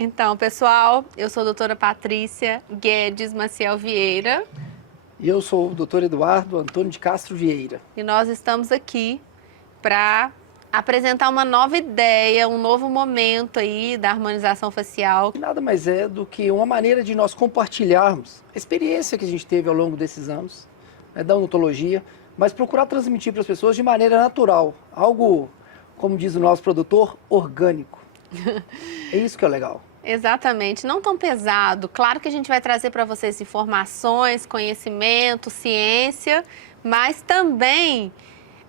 Então, pessoal, eu sou a doutora Patrícia Guedes Maciel Vieira. E eu sou o doutor Eduardo Antônio de Castro Vieira. E nós estamos aqui para apresentar uma nova ideia, um novo momento aí da harmonização facial. Que nada mais é do que uma maneira de nós compartilharmos a experiência que a gente teve ao longo desses anos, né, da odontologia, mas procurar transmitir para as pessoas de maneira natural, algo, como diz o nosso produtor, orgânico. É isso que é legal. Exatamente, não tão pesado. Claro que a gente vai trazer para vocês informações, conhecimento, ciência, mas também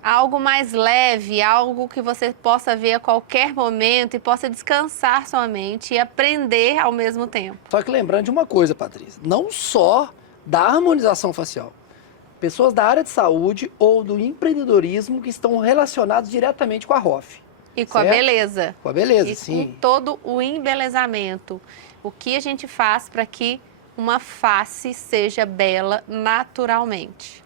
algo mais leve, algo que você possa ver a qualquer momento e possa descansar sua mente e aprender ao mesmo tempo. Só que lembrando de uma coisa, Patrícia, não só da harmonização facial. Pessoas da área de saúde ou do empreendedorismo que estão relacionados diretamente com a ROF. E com a beleza. Com a beleza, e sim. com todo o embelezamento. O que a gente faz para que uma face seja bela naturalmente.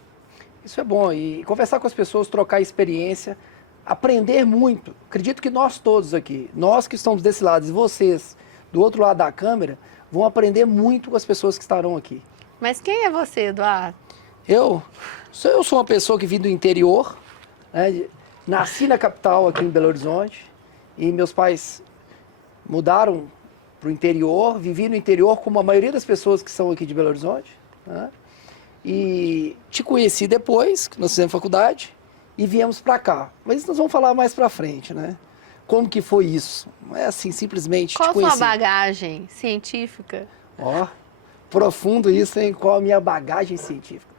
Isso é bom. E conversar com as pessoas, trocar experiência, aprender muito. Acredito que nós todos aqui, nós que estamos desse lado e vocês do outro lado da câmera, vão aprender muito com as pessoas que estarão aqui. Mas quem é você, Eduardo? Eu sou uma pessoa que vim do interior, né? Nasci na capital, aqui em Belo Horizonte, e meus pais mudaram para o interior, vivi no interior como a maioria das pessoas que são aqui de Belo Horizonte, né? E te conheci depois, que nós fizemos faculdade, e viemos para cá. Mas isso nós vamos falar mais para frente, né? Como que foi isso? Não é assim, simplesmente Qual te conheci. Qual a sua bagagem científica? Ó, profundo isso, hein? Qual a minha bagagem científica?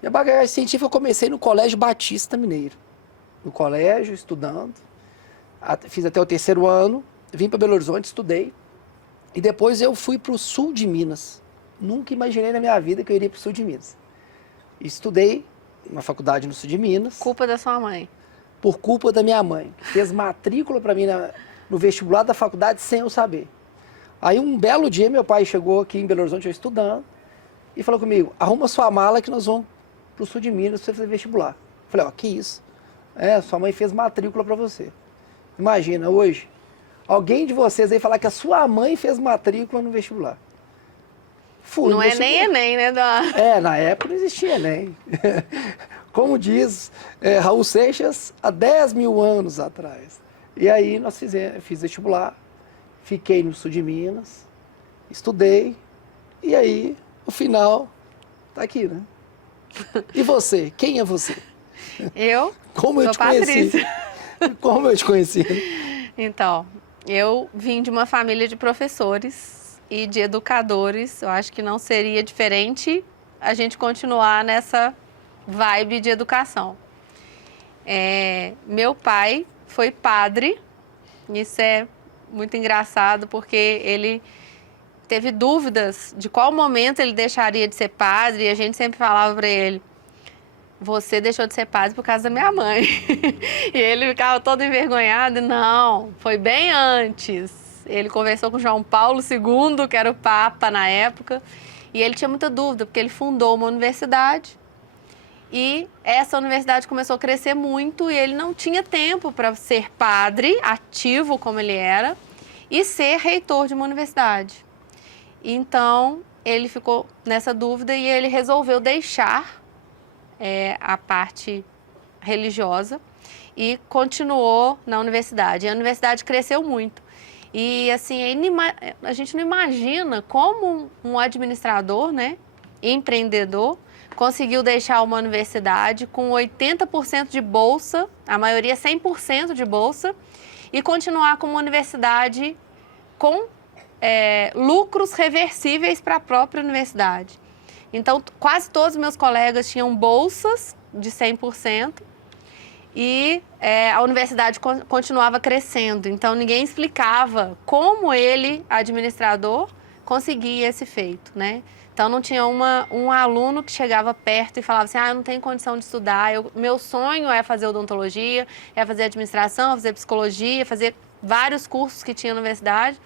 Minha bagagem científica eu comecei no Colégio Batista Mineiro. No colégio, estudando. Fiz até o 3º ano, vim para Belo Horizonte, estudei. E depois eu fui para o sul de Minas. Nunca imaginei na minha vida que eu iria para o sul de Minas. Estudei na faculdade no sul de Minas. Culpa da sua mãe. Por culpa da minha mãe, que fez matrícula para mim no vestibular da faculdade sem eu saber. Aí um belo dia meu pai chegou aqui em Belo Horizonte, eu estudando, e falou comigo, arruma sua mala que nós vamos para o sul de Minas para você fazer vestibular. Eu falei, ó, que isso? Sua mãe fez matrícula para você. Imagina, hoje, alguém de vocês aí falar que a sua mãe fez matrícula no vestibular. Fui não é nem Enem, né, Eduardo? Na época não existia Enem. Como diz Raul Seixas, há 10 mil anos atrás. E aí fiz vestibular, fiquei no sul de Minas, estudei, e aí, o final, tá aqui, né? E você? Quem é você? Eu Como eu sou te conheci? Patrícia. Como eu te conheci? Então, eu vim de uma família de professores e de educadores. Eu acho que não seria diferente a gente continuar nessa vibe de educação. Meu pai foi padre. Isso é muito engraçado porque ele teve dúvidas de qual momento ele deixaria de ser padre e a gente sempre falava para ele, você deixou de ser padre por causa da minha mãe. E ele ficava todo envergonhado. Não, foi bem antes. Ele conversou com João Paulo II, que era o Papa na época, e ele tinha muita dúvida, porque ele fundou uma universidade, e essa universidade começou a crescer muito, e ele não tinha tempo para ser padre, ativo como ele era, e ser reitor de uma universidade. Então, ele ficou nessa dúvida e ele resolveu deixar a parte religiosa e continuou na universidade. E a universidade cresceu muito. E assim, a gente não imagina como um administrador, né, empreendedor, conseguiu deixar uma universidade com 80% de bolsa, a maioria 100% de bolsa, e continuar com uma universidade com lucros reversíveis para a própria universidade. Então, quase todos os meus colegas tinham bolsas de 100% e a universidade continuava crescendo. Então, ninguém explicava como ele, administrador, conseguia esse feito, né? Então, não tinha um aluno que chegava perto e falava assim, eu não tenho condição de estudar, meu sonho é fazer odontologia, é fazer administração, é fazer psicologia, fazer vários cursos que tinha na universidade.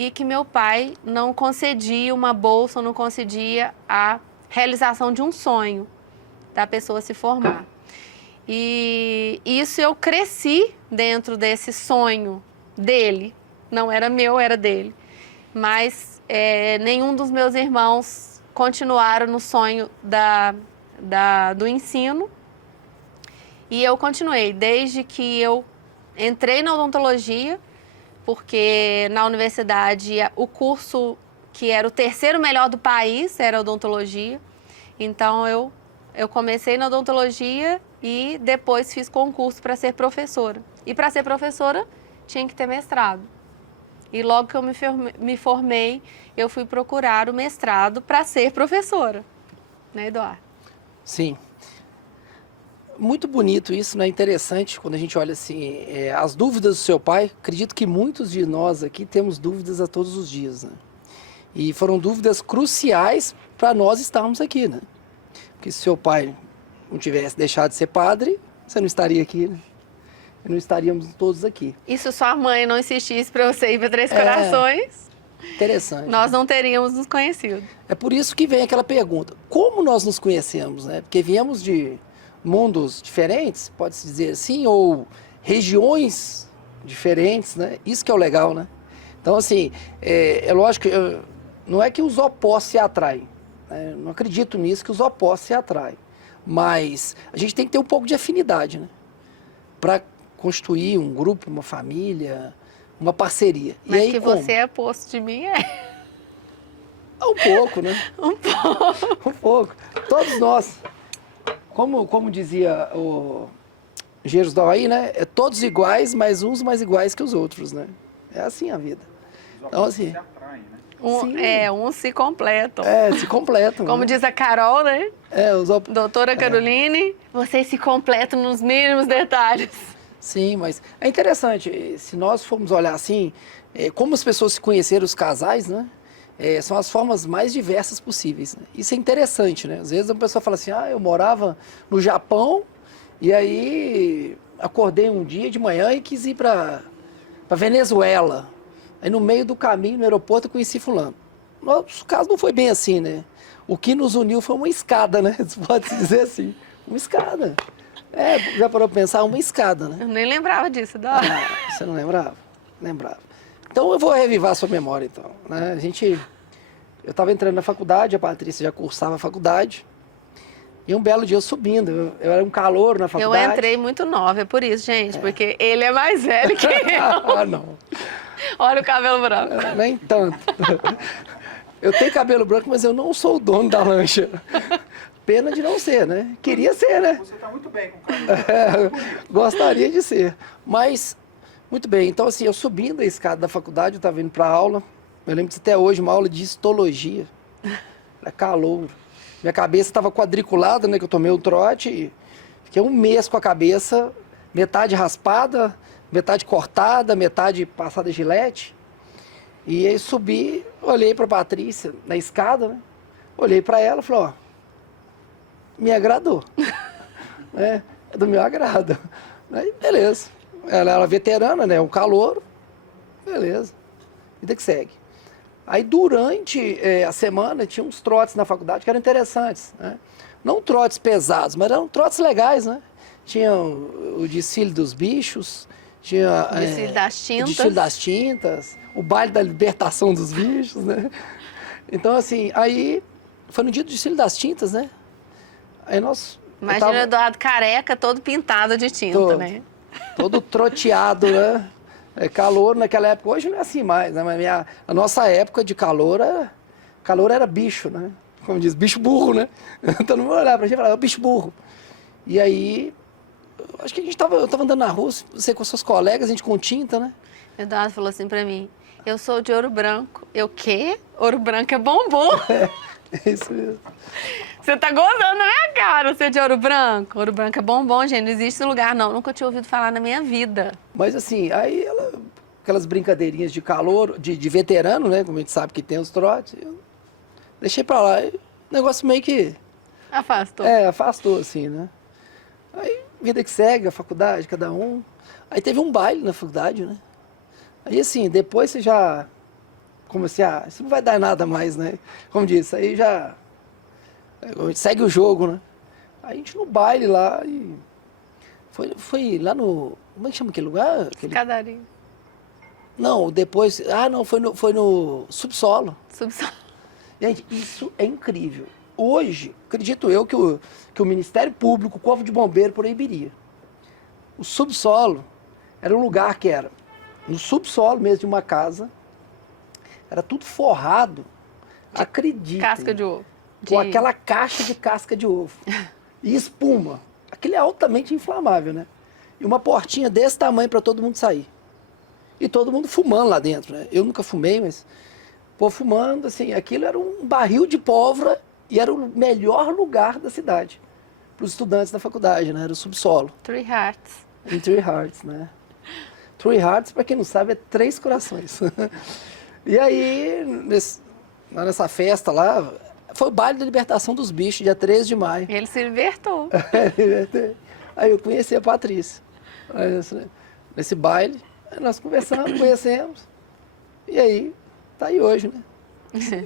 E que meu pai não concedia uma bolsa, não concedia a realização de um sonho da pessoa se formar. E isso eu cresci dentro desse sonho dele, não era meu, era dele. Mas nenhum dos meus irmãos continuaram no sonho do ensino. E eu continuei, desde que eu entrei na odontologia, porque na universidade o curso que era o terceiro melhor do país era odontologia. Então eu comecei na odontologia e depois fiz concurso para ser professora. E para ser professora tinha que ter mestrado. E logo que eu me formei, eu fui procurar o mestrado para ser professora, né, Eduardo? Sim. Muito bonito isso, né? Interessante quando a gente olha assim, as dúvidas do seu pai. Acredito que muitos de nós aqui temos dúvidas a todos os dias, né? E foram dúvidas cruciais para nós estarmos aqui, né? Porque se seu pai não tivesse deixado de ser padre, você não estaria aqui, né? Não estaríamos todos aqui. E se sua mãe não insistisse para você ir para Três Corações, interessante. Nós não teríamos nos conhecido. É por isso que vem aquela pergunta, como nós nos conhecemos, né? Porque viemos de mundos diferentes, pode-se dizer assim, ou regiões diferentes, né? Isso que é o legal, né? Então, assim, é lógico, não é que os opostos se atraem, né? Não acredito nisso, que os opostos se atraem. Mas a gente tem que ter um pouco de afinidade, né? Para constituir um grupo, uma família, uma parceria. Mas e aí, que como? você é oposto de mim, Um pouco, né? Um pouco. Um pouco. Todos nós. Como dizia o Engenheiros do Havaí, né? Todos iguais, mas uns mais iguais que os outros, né? É assim a vida. Então, assim, se atraem, né? Uns se completam. se completam. Como né? diz a Carol, né? Doutora É. Caroline, vocês se completam nos mínimos detalhes. Sim, mas é interessante, se nós formos olhar assim, como as pessoas se conheceram, os casais, né? São as formas mais diversas possíveis. Né? Isso é interessante, né? Às vezes a pessoa fala assim, eu morava no Japão e aí acordei um dia de manhã e quis ir para Venezuela. Aí no meio do caminho, no aeroporto, eu conheci fulano. Nosso caso não foi bem assim, né? O que nos uniu foi uma escada, né? Pode-se dizer assim, uma escada. Já parou para pensar? Uma escada, né? Eu nem lembrava disso, Eduardo. Você não lembrava? Lembrava. Então eu vou revivar a sua memória, então. Né? Eu estava entrando na faculdade, a Patrícia já cursava a faculdade, e um belo dia eu subindo, eu era um calouro na faculdade. Eu entrei muito nova, é por isso, gente, porque ele é mais velho que eu. Não. Olha o cabelo branco. Nem tanto. Eu tenho cabelo branco, mas eu não sou o dono da lancha. Pena de não ser, né? Queria ser, né? Você está muito bem com o cabelo. Gostaria de ser. Mas, muito bem. Então, assim, eu subindo a escada da faculdade, eu estava indo para aula. Eu lembro disso até hoje, uma aula de histologia. Era calor. Minha cabeça estava quadriculada, né? Que eu tomei um trote. E fiquei um mês com a cabeça, metade raspada, metade cortada, metade passada gilete. E aí subi, olhei para a Patrícia na escada, né? Olhei para ela e falei, me agradou. É do meu agrado. Aí, beleza. Ela era veterana, né? Um calouro. Beleza. Vida que segue. Aí, durante a semana, tinha uns trotes na faculdade que eram interessantes. Né? Não trotes pesados, mas eram trotes legais, né? Tinha o desfile dos bichos, tinha O desfile das tintas. o desfile das tintas, o baile da libertação dos bichos, né? Então, assim, aí foi no dia do desfile das tintas, né? Aí Imagina o Eduardo careca, todo pintado de tinta, né? Todo troteado, né? Calor naquela época, hoje não é assim mais, né? Mas a nossa época de calor era bicho, né? Como diz, bicho burro, né? Todo mundo olhava pra gente e falava, bicho burro. E aí, acho que eu tava andando na rua, você com seus colegas, a gente com tinta, né? O Eduardo falou assim pra mim, eu sou de Ouro Branco. Eu, o quê? Ouro Branco é bombom. É isso mesmo. Você tá gozando na minha cara, você é de Ouro Branco. Ouro Branco é bombom, gente, não existe esse lugar, não. Nunca tinha ouvido falar na minha vida. Mas assim, aí aquelas brincadeirinhas de calor, de veterano, né? Como a gente sabe que tem os trotes, eu deixei pra lá. E o negócio meio que... Afastou. Afastou, assim, né? Aí, vida que segue, a faculdade, cada um. Aí teve um baile na faculdade, né? Aí, assim, depois você já... Como assim, isso não vai dar nada mais, né? Como disse, aí já... Segue o jogo, né? Aí a gente no baile lá e... Foi lá no... Como é que chama aquele lugar? Escadaria. Não, depois... Ah, não, foi no subsolo. Subsolo. Gente, isso é incrível. Hoje, acredito eu que o Ministério Público, o Corpo de Bombeiro proibiria. O subsolo era um lugar que era no subsolo mesmo de uma casa, era tudo forrado, acredita. Casca de ovo. Com aquela caixa de casca de ovo. E espuma. Aquilo é altamente inflamável, né? E uma portinha desse tamanho para todo mundo sair. E todo mundo fumando lá dentro, né? Eu nunca fumei, mas... Pô, fumando, assim, aquilo era um barril de pólvora e era o melhor lugar da cidade. Para os estudantes da faculdade, né? Era o subsolo. Three Hearts. Em Three Hearts, né? Three Hearts, para quem não sabe, é 3 corações. E aí, nessa festa lá, foi o baile da libertação dos bichos, dia 13 de maio. Ele se libertou. Aí eu conheci a Patrícia. Aí, nesse baile, aí nós conversamos, conhecemos. E aí, tá aí hoje, né?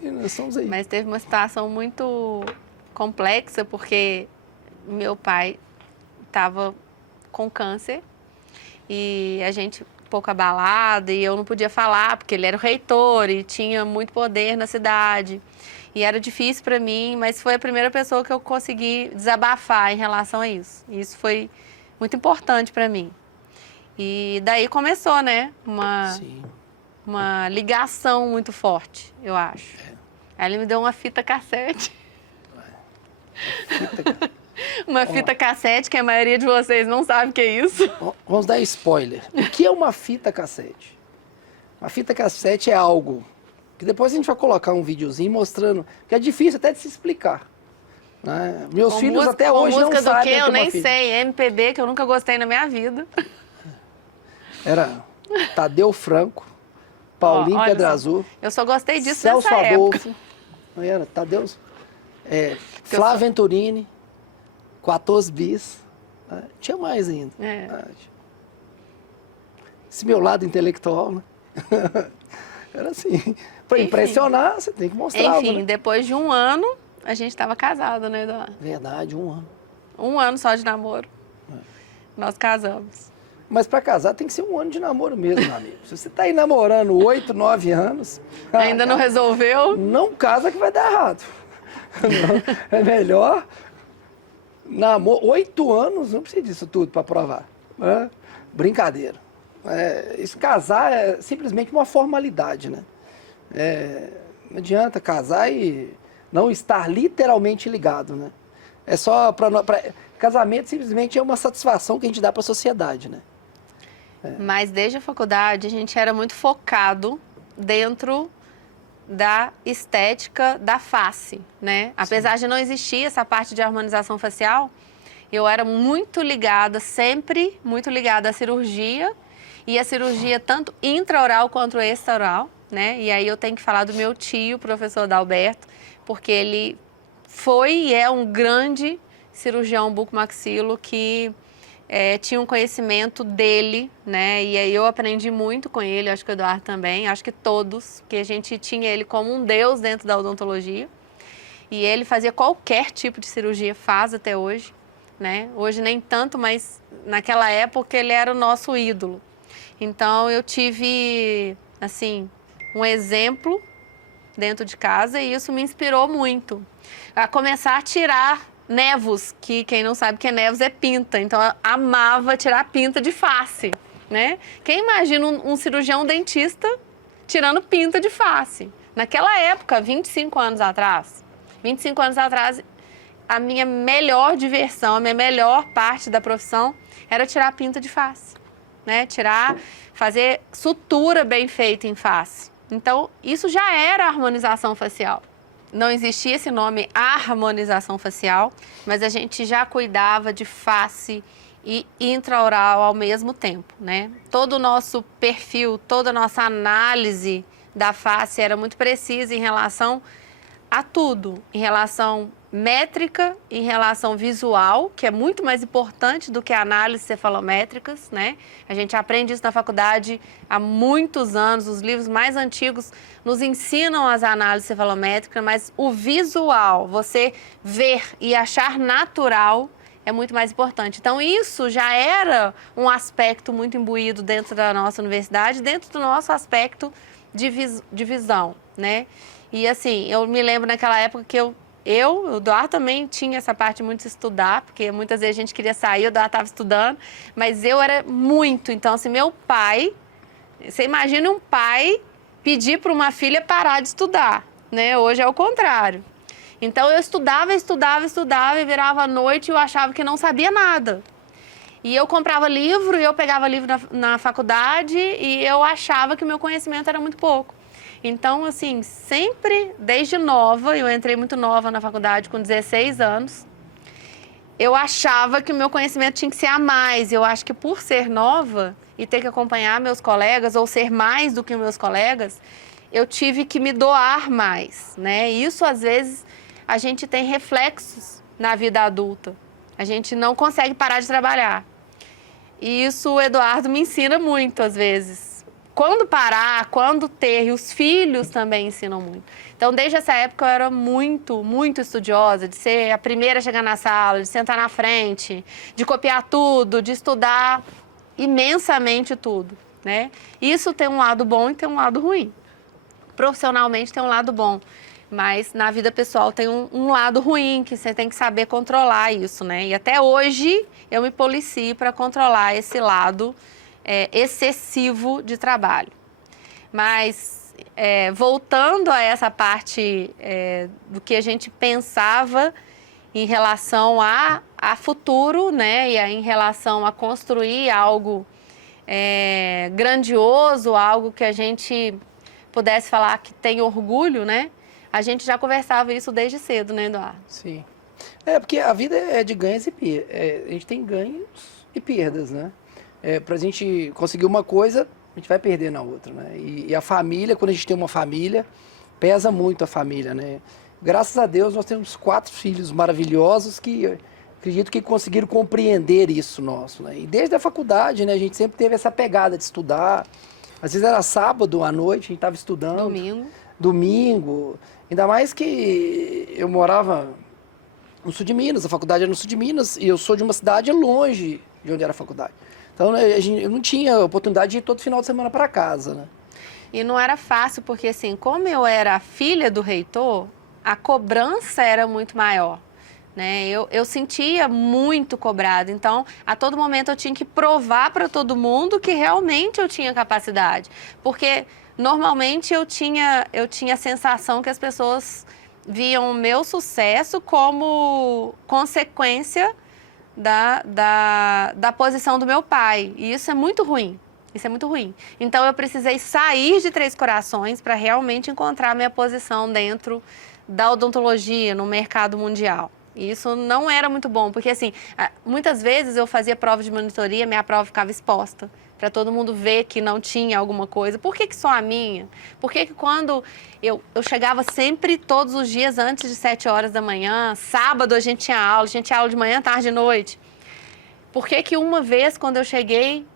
E nós estamos aí. Mas teve uma situação muito complexa, porque meu pai estava com câncer e a gente um pouco abalada e eu não podia falar, porque ele era o reitor e tinha muito poder na cidade. E era difícil para mim, mas foi a primeira pessoa que eu consegui desabafar em relação a isso. E isso foi muito importante para mim. E daí começou, né, uma ligação muito forte, eu acho. Aí ele me deu uma fita cassete. Uma fita cassete, que a maioria de vocês não sabe o que é isso. Vamos dar spoiler. O que é uma fita cassete? Uma fita cassete é algo que depois a gente vai colocar um videozinho mostrando, que é difícil até de se explicar. Né? Meus filhos até hoje não sabem o que é uma música do que eu nem fita. sei, MPB, que eu nunca gostei na minha vida. Era Tadeu Franco, Paulinho Olha Pedrazul, Eu só gostei disso Celso nessa Adolfo, época. não era? Tadeu, Flávio Venturini, 14 bis, né? Tinha mais ainda. É. Esse meu lado intelectual, né? Era assim, para impressionar, você tem que mostrar. Enfim, né? depois de um ano, a gente estava casado, né, Eduardo? Verdade, 1 ano. 1 ano só de namoro. Nós casamos. Mas para casar tem que ser 1 ano de namoro mesmo, meu amigo. Se você tá aí namorando 8, 9 anos... Ainda não resolveu? Não casa que vai dar errado. Não, é melhor... 8 anos, não precisa disso tudo para provar. Né? Brincadeira. Isso, casar é simplesmente uma formalidade, né? Não adianta casar e não estar literalmente ligado, né? É só casamento simplesmente é uma satisfação que a gente dá para a sociedade, né? Mas desde a faculdade a gente era muito focado dentro da estética da face, né? Apesar de não existir essa parte de harmonização facial, eu era muito ligada, sempre muito ligada à cirurgia, e a cirurgia tanto intraoral quanto extraoral, né? E aí eu tenho que falar do meu tio, o professor Dalberto, porque ele foi e é um grande cirurgião bucomaxilo que tinha um conhecimento dele, né? E aí eu aprendi muito com ele, acho que o Eduardo também, acho que todos, porque a gente tinha ele como um deus dentro da odontologia. E ele fazia qualquer tipo de cirurgia, faz até hoje, né? Hoje nem tanto, mas naquela época ele era o nosso ídolo. Então eu tive, assim, um exemplo dentro de casa e isso me inspirou muito a começar a tirar nevos, que quem não sabe o que é nevos é pinta. Então eu amava tirar pinta de face, né? Quem imagina um cirurgião dentista tirando pinta de face? Naquela época, 25 anos atrás, a minha melhor diversão, a minha melhor parte da profissão era tirar pinta de face, né? Fazer sutura bem feita em face. Então, isso já era harmonização facial. Não existia esse nome harmonização facial, mas a gente já cuidava de face e intraoral ao mesmo tempo, né? Todo o nosso perfil, toda a nossa análise da face era muito precisa em relação a tudo, em relação métrica, em relação visual, que é muito mais importante do que a análise cefalométricas, né? A gente aprende isso na faculdade há muitos anos, os livros mais antigos nos ensinam as análises cefalométricas, mas o visual, você ver e achar natural, é muito mais importante. Então, isso já era um aspecto muito imbuído dentro da nossa universidade, dentro do nosso aspecto de visão, né? E assim, eu me lembro naquela época que o Eduardo também tinha essa parte muito de estudar, porque muitas vezes a gente queria sair, o Eduardo estava estudando, mas eu era muito. Então, assim, meu pai, você imagina um pai pedir para uma filha parar de estudar, né? Hoje é o contrário. Então, eu estudava e virava à noite e eu achava que não sabia nada. E eu comprava livro e eu pegava livro na faculdade e eu achava que o meu conhecimento era muito pouco. Então, assim, sempre, desde nova, eu entrei muito nova na faculdade, com 16 anos, eu achava que o meu conhecimento tinha que ser a mais. Eu acho que por ser nova e ter que acompanhar meus colegas, ou ser mais do que meus colegas, eu tive que me doar mais, né? Isso, às vezes, a gente tem reflexos na vida adulta. A gente não consegue parar de trabalhar. E isso o Eduardo me ensina muito, às vezes. Quando parar, quando ter, e os filhos também ensinam muito. Então, desde essa época, eu era muito, muito estudiosa, de ser a primeira a chegar na sala, de sentar na frente, de copiar tudo, de estudar imensamente tudo, né? Isso tem um lado bom e tem um lado ruim. Profissionalmente tem um lado bom, mas na vida pessoal tem um lado ruim, que você tem que saber controlar isso, né? E até hoje eu me policio para controlar esse lado excessivo de trabalho. Mas voltando a essa parte do que a gente pensava em relação a futuro, né? E em relação a construir algo grandioso, algo que a gente pudesse falar que tem orgulho, né? A gente já conversava isso desde cedo, né, Eduardo? Sim. Porque a vida é de ganhos e perdas. A gente tem ganhos e perdas, né? Pra gente conseguir uma coisa, a gente vai perder na outra, né? E a família, quando a gente tem uma família, pesa muito a família, né? Graças a Deus, nós temos 4 filhos maravilhosos que acredito que conseguiram compreender isso nosso, né? E desde a faculdade, né, a gente sempre teve essa pegada de estudar. Às vezes era sábado à noite, a gente estava estudando. Domingo. Ainda mais que eu morava no sul de Minas, a faculdade era no sul de Minas, e eu sou de uma cidade longe de onde era a faculdade. Então, eu não tinha oportunidade de ir todo final de semana para casa, né? E não era fácil, porque assim, como eu era filha do reitor, a cobrança era muito maior. Né? Eu sentia muito cobrado, então a todo momento eu tinha que provar para todo mundo que realmente eu tinha capacidade, porque normalmente eu tinha a sensação que as pessoas viam o meu sucesso como consequência da posição do meu pai, e isso é muito ruim. Isso é muito ruim. Então eu precisei sair de Três Corações para realmente encontrar a minha posição dentro da odontologia no mercado mundial. E isso não era muito bom, porque assim, muitas vezes eu fazia prova de monitoria, minha prova ficava exposta, para todo mundo ver que não tinha alguma coisa. Por que só a minha? Por que quando eu chegava sempre, todos os dias, antes de 7 horas da manhã, sábado a gente tinha aula de manhã, tarde e noite. Por que uma vez, quando eu cheguei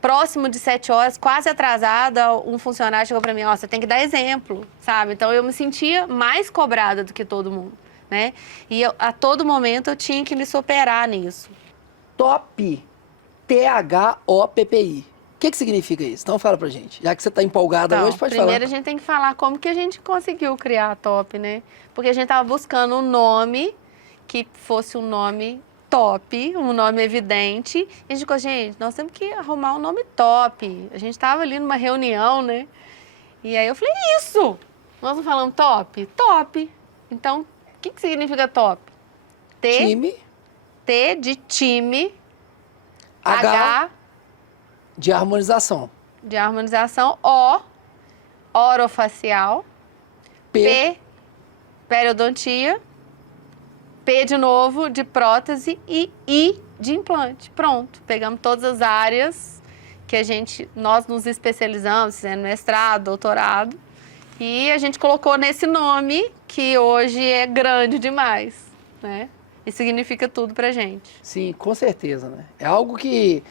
próximo de 7 horas, quase atrasada, um funcionário chegou para mim, você tem que dar exemplo, sabe? Então eu me sentia mais cobrada do que todo mundo. Né? E a todo momento eu tinha que me superar nisso. TOPPI. T-H-O-P-P-I. O que significa isso? Então fala pra gente. Já que você está empolgada hoje, pode falar. Primeiro a gente tem que falar como que a gente conseguiu criar a TOP, né? Porque a gente estava buscando um nome que fosse um nome top, um nome evidente. E a gente ficou, gente, nós temos que arrumar um nome top. A gente estava ali numa reunião, né? E aí eu falei, isso! Nós não falamos top? Top! Então, o que significa top? Time. T de time. H de harmonização. De harmonização. O, orofacial. P, periodontia. P de novo, de prótese. E I de implante. Pronto. Pegamos todas as áreas que nós nos especializamos, fazendo mestrado, doutorado. E a gente colocou nesse nome, que hoje é grande demais, né? E significa tudo pra gente. Sim, com certeza, né? É algo que...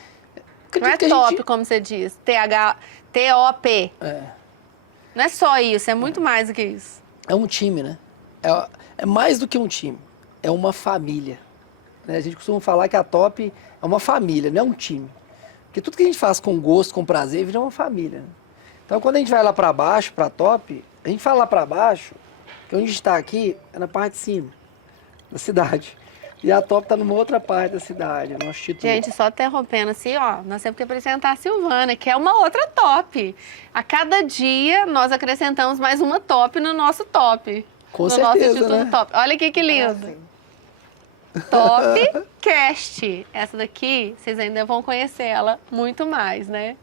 Não é top, como você diz. T-O-P. Não é só isso, é muito mais do que isso. É um time, né? É mais do que um time. É uma família. né? A gente costuma falar que a Top é uma família, não é um time. Porque tudo que a gente faz com gosto, com prazer, vira uma família, né? Então, quando a gente vai lá para baixo, para a Top, a gente fala lá para baixo, que onde a gente está aqui é na parte de cima da cidade. E a Top está numa outra parte da cidade, nosso título. Gente, só interrompendo assim, ó, nós temos que apresentar a Silvana, que é uma outra top. A cada dia nós acrescentamos mais uma top no nosso top. Com no certeza, nosso Instituto né? Top. Olha aqui que lindo. Topcast. Essa daqui, vocês ainda vão conhecer ela muito mais, né?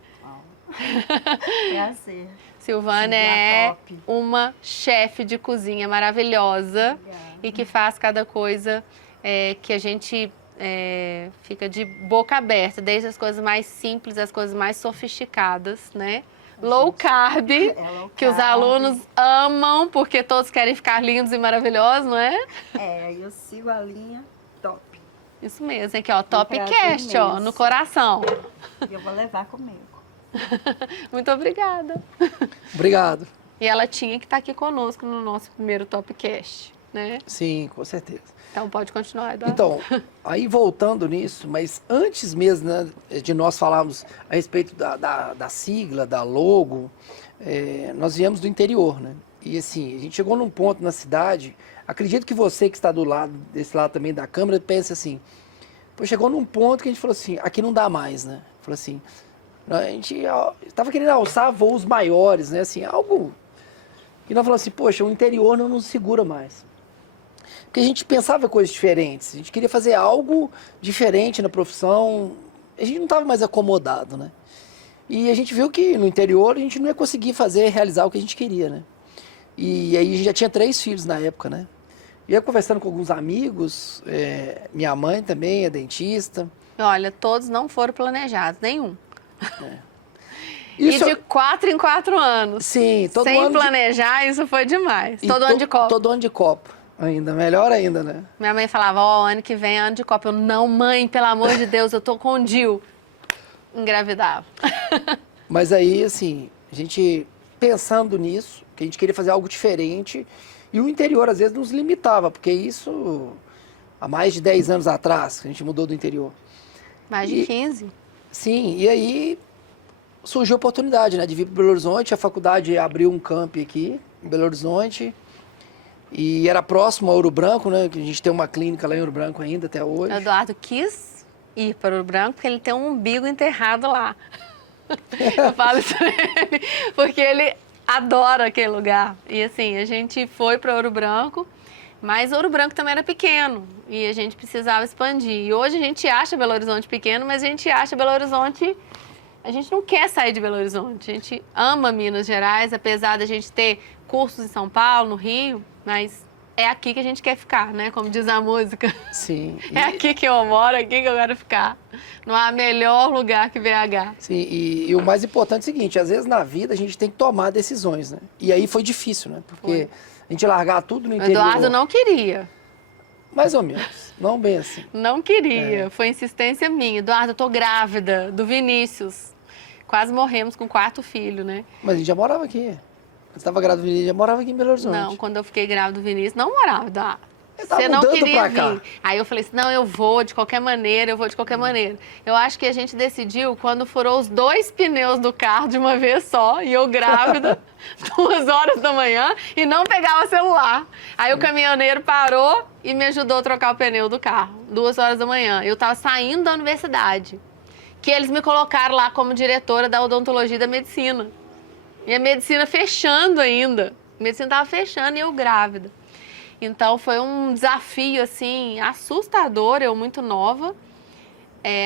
Prazer. Silvana Sim, a é Top. uma chefe de cozinha maravilhosa e que faz cada coisa que a gente fica de boca aberta, desde as coisas mais simples às coisas mais sofisticadas, né? Low carb, low que os carb. alunos amam, porque todos querem ficar lindos e maravilhosos, não é? Eu sigo a linha top. Isso mesmo, aqui ó, prazer Topcast, ó, imenso. no coração. E eu vou levar comigo. Muito obrigada. Obrigado. E ela tinha que estar aqui conosco no nosso primeiro Topcast, né? Sim, com certeza. Então pode continuar, Eduardo. Então, aí voltando nisso, mas antes mesmo, né, de nós falarmos a respeito da sigla, da logo, nós viemos do interior, né? E assim, a gente chegou num ponto na cidade, acredito que você que está desse lado também da câmera, pensa assim, pô, chegou num ponto que a gente falou assim, aqui não dá mais, né? Falou assim, a gente estava querendo alçar voos maiores, né? Assim, algo... E nós falamos assim, poxa, o interior não nos segura mais. Porque a gente pensava coisas diferentes, a gente queria fazer algo diferente na profissão, a gente não estava mais acomodado, né? E a gente viu que no interior a gente não ia conseguir realizar o que a gente queria, né? E aí a gente já tinha 3 filhos na época, né? E eu conversando com alguns amigos, minha mãe também é dentista. Olha, todos não foram planejados, nenhum. Isso, E de 4 em 4 anos. sim, todo Sem ano planejar, isso foi demais. e Todo ano de Copa. Todo ano de Copa. Ainda, melhor ainda, né? Minha mãe falava, ó, ano que vem é ano de Copa. Eu, não, mãe, pelo amor de Deus, eu tô com o Dil. Engravidava. Mas aí, assim, a gente pensando nisso, que a gente queria fazer algo diferente, e o interior às vezes nos limitava, porque isso há mais de 10 anos atrás, que a gente mudou do interior. Mais de 15. Sim, e aí surgiu a oportunidade, né, de vir para Belo Horizonte, a faculdade abriu um camp aqui em Belo Horizonte, e era próximo a Ouro Branco, né, que a gente tem uma clínica lá em Ouro Branco ainda até hoje. O Eduardo quis ir para Ouro Branco porque ele tem um umbigo enterrado lá. Eu falo isso pra ele, porque ele adora aquele lugar. E assim, a gente foi para Ouro Branco, mas Ouro Branco também era pequeno e a gente precisava expandir. E hoje a gente acha Belo Horizonte pequeno, mas a gente acha Belo Horizonte... A gente não quer sair de Belo Horizonte. A gente ama Minas Gerais, apesar da gente ter cursos em São Paulo, no Rio, mas é aqui que a gente quer ficar, né? Como diz a música. Sim. É aqui que eu moro, é aqui que eu quero ficar. Não há melhor lugar que BH. Sim, e o mais importante é o seguinte, às vezes na vida a gente tem que tomar decisões, né? E aí foi difícil, né? Porque a gente largar tudo no O interior... Eduardo não queria. Mais ou menos, não bem assim. Não queria, foi insistência minha. Eduardo, eu tô grávida do Vinícius. Quase morremos com o 4º filho, né? Mas a gente já morava aqui. Você estava grávida do Vinícius, já morava aqui em Belo Horizonte. Não, quando eu fiquei grávida do Vinícius, não morava, Eduardo. Eu tava Você não mudando queria pra cá. vir. Aí eu falei assim, não, eu vou de qualquer maneira, eu vou de qualquer maneira. Eu acho que a gente decidiu quando furou os 2 pneus do carro de uma vez só, e eu grávida, 2 horas da manhã, e não pegava celular. Aí o caminhoneiro parou e me ajudou a trocar o pneu do carro, 2 horas da manhã. Eu tava saindo da universidade, que eles me colocaram lá como diretora da odontologia e da medicina. E a medicina fechando ainda. A medicina tava fechando e eu grávida. Então, foi um desafio, assim, assustador, eu muito nova,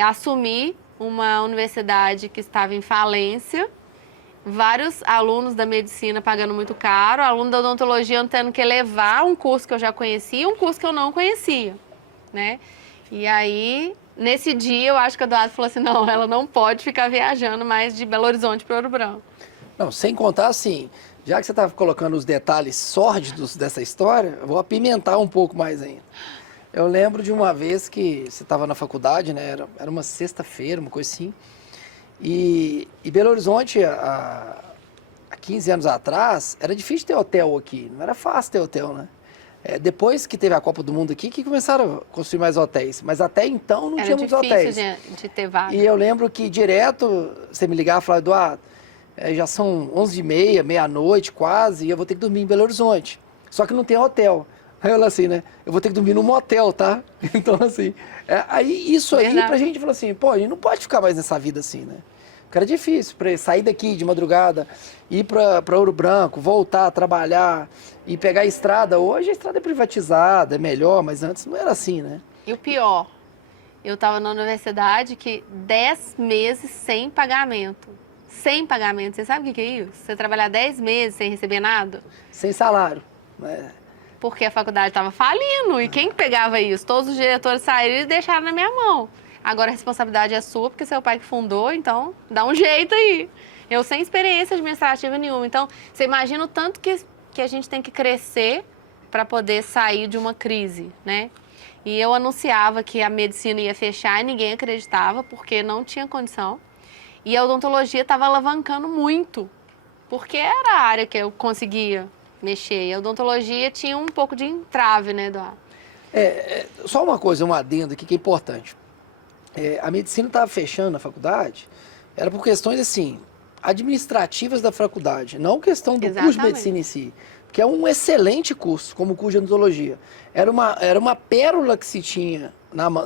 assumir uma universidade que estava em falência, vários alunos da medicina pagando muito caro, aluno da odontologia tendo que levar um curso que eu já conhecia e um curso que eu não conhecia, né? E aí, nesse dia, eu acho que a Eduardo falou assim, não, ela não pode ficar viajando mais de Belo Horizonte para Ouro Branco. Não, sem contar assim, já que você estava colocando os detalhes sórdidos dessa história, eu vou apimentar um pouco mais ainda. Eu lembro de uma vez que você estava na faculdade, né? Era uma sexta-feira, uma coisa assim. E Belo Horizonte, há 15 anos atrás, era difícil ter hotel aqui. Não era fácil ter hotel, né? Depois que teve a Copa do Mundo aqui, que começaram a construir mais hotéis. Mas até então não tinha muitos hotéis. Era difícil de ter vaga. E eu lembro que direto você me ligava e falava, Eduardo, já são 11h30, meia-noite quase, e eu vou ter que dormir em Belo Horizonte. Só que não tem hotel. Aí eu falei assim, né? Eu vou ter que dormir num motel, tá? Então, assim, aí isso aí Verdade. pra gente falou assim, pô, a gente não pode ficar mais nessa vida assim, né? Porque era difícil para sair daqui de madrugada, ir para Ouro Branco, voltar a trabalhar e pegar a estrada. Hoje a estrada é privatizada, é melhor, mas antes não era assim, né? E o pior, eu estava na universidade que 10 meses sem pagamento. Sem pagamento. Você sabe o que é isso? Você trabalhar 10 meses sem receber nada? Sem salário, né? Porque a faculdade estava falindo. E quem pegava isso? Todos os diretores saíram e deixaram na minha mão. Agora a responsabilidade é sua, porque seu pai que fundou, então dá um jeito aí. Eu sem experiência administrativa nenhuma. Então, você imagina o tanto que a gente tem que crescer para poder sair de uma crise, né? E eu anunciava que a medicina ia fechar e ninguém acreditava, porque não tinha condição. E a odontologia estava alavancando muito, porque era a área que eu conseguia mexer. E a odontologia tinha um pouco de entrave, né, Eduardo? Só uma coisa, um adendo aqui que é importante. A medicina estava fechando a faculdade, era por questões assim, administrativas da faculdade, não questão do curso de medicina em si, que é um excelente curso, como o curso de odontologia. Era uma pérola que se tinha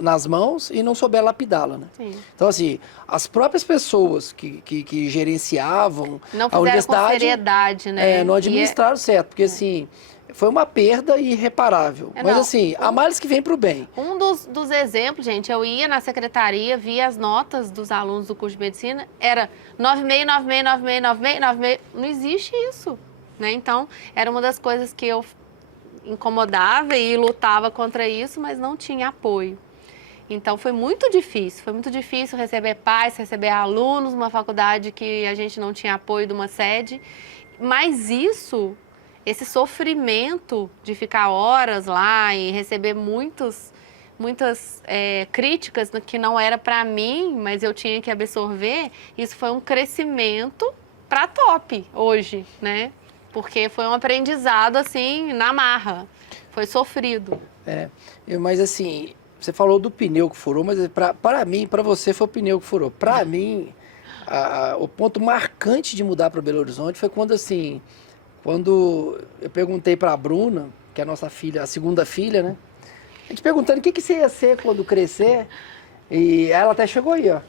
nas mãos e não souber lapidá-la, né? Sim. Então, assim, as próprias pessoas que gerenciavam Não a fizeram universidade... com seriedade, né? não administraram certo, porque assim... Foi uma perda irreparável. Mas não, assim, há males que vem para o bem. Um dos exemplos, gente, eu ia na secretaria, via as notas dos alunos do curso de medicina, era 96, 96, 96, 96, 96. Não existe isso, né? Então, era uma das coisas que eu incomodava e lutava contra isso, mas não tinha apoio. Então, foi muito difícil receber pais, receber alunos numa faculdade que a gente não tinha apoio de uma sede. Mas esse sofrimento de ficar horas lá e receber muitas críticas que não era para mim, mas eu tinha que absorver, isso foi um crescimento para top hoje, né? Porque foi um aprendizado assim, na marra, foi sofrido. Mas assim, você falou do pneu que furou, mas para mim, para você foi o pneu que furou. Para mim, o ponto marcante de mudar para Belo Horizonte foi quando eu perguntei para a Bruna, que é a nossa filha, a segunda filha, né? A gente perguntando o que você ia ser quando crescer. E ela até chegou aí, ó.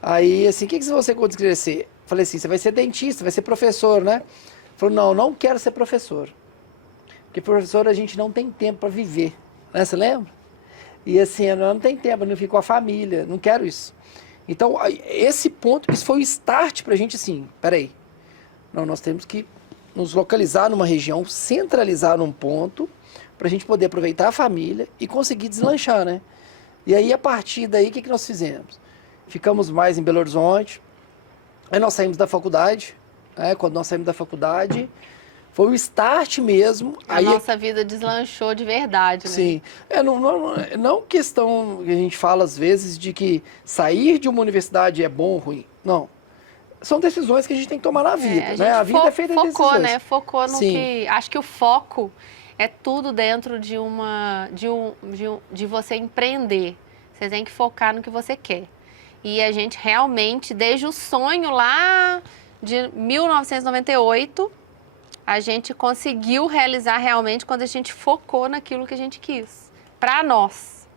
Aí, assim, o que você vai ser quando crescer? Falei assim, você vai ser dentista, vai ser professor, né? Falou, não quero ser professor. Porque professor a gente não tem tempo para viver, né? Você lembra? E assim, eu não tenho tempo, eu não fico com a família, não quero isso. Então, esse ponto, isso foi o start para a gente, assim, peraí. Não, nós temos que nos localizar numa região, centralizar num ponto, para a gente poder aproveitar a família e conseguir deslanchar, né? E aí, a partir daí, o que nós fizemos? Ficamos mais em Belo Horizonte, aí nós saímos da faculdade, né? Quando nós saímos da faculdade, foi o start mesmo. A nossa vida deslanchou de verdade, né? Sim. Não questão que a gente fala às vezes de que sair de uma universidade é bom ou ruim. Não. São decisões que a gente tem que tomar na vida, né? A vida é feita de decisões. Né? Focou no Sim. que... Acho que o foco é tudo dentro de você empreender. Você tem que focar no que você quer. E a gente realmente, desde o sonho lá de 1998, a gente conseguiu realizar realmente quando a gente focou naquilo que a gente quis. Para nós,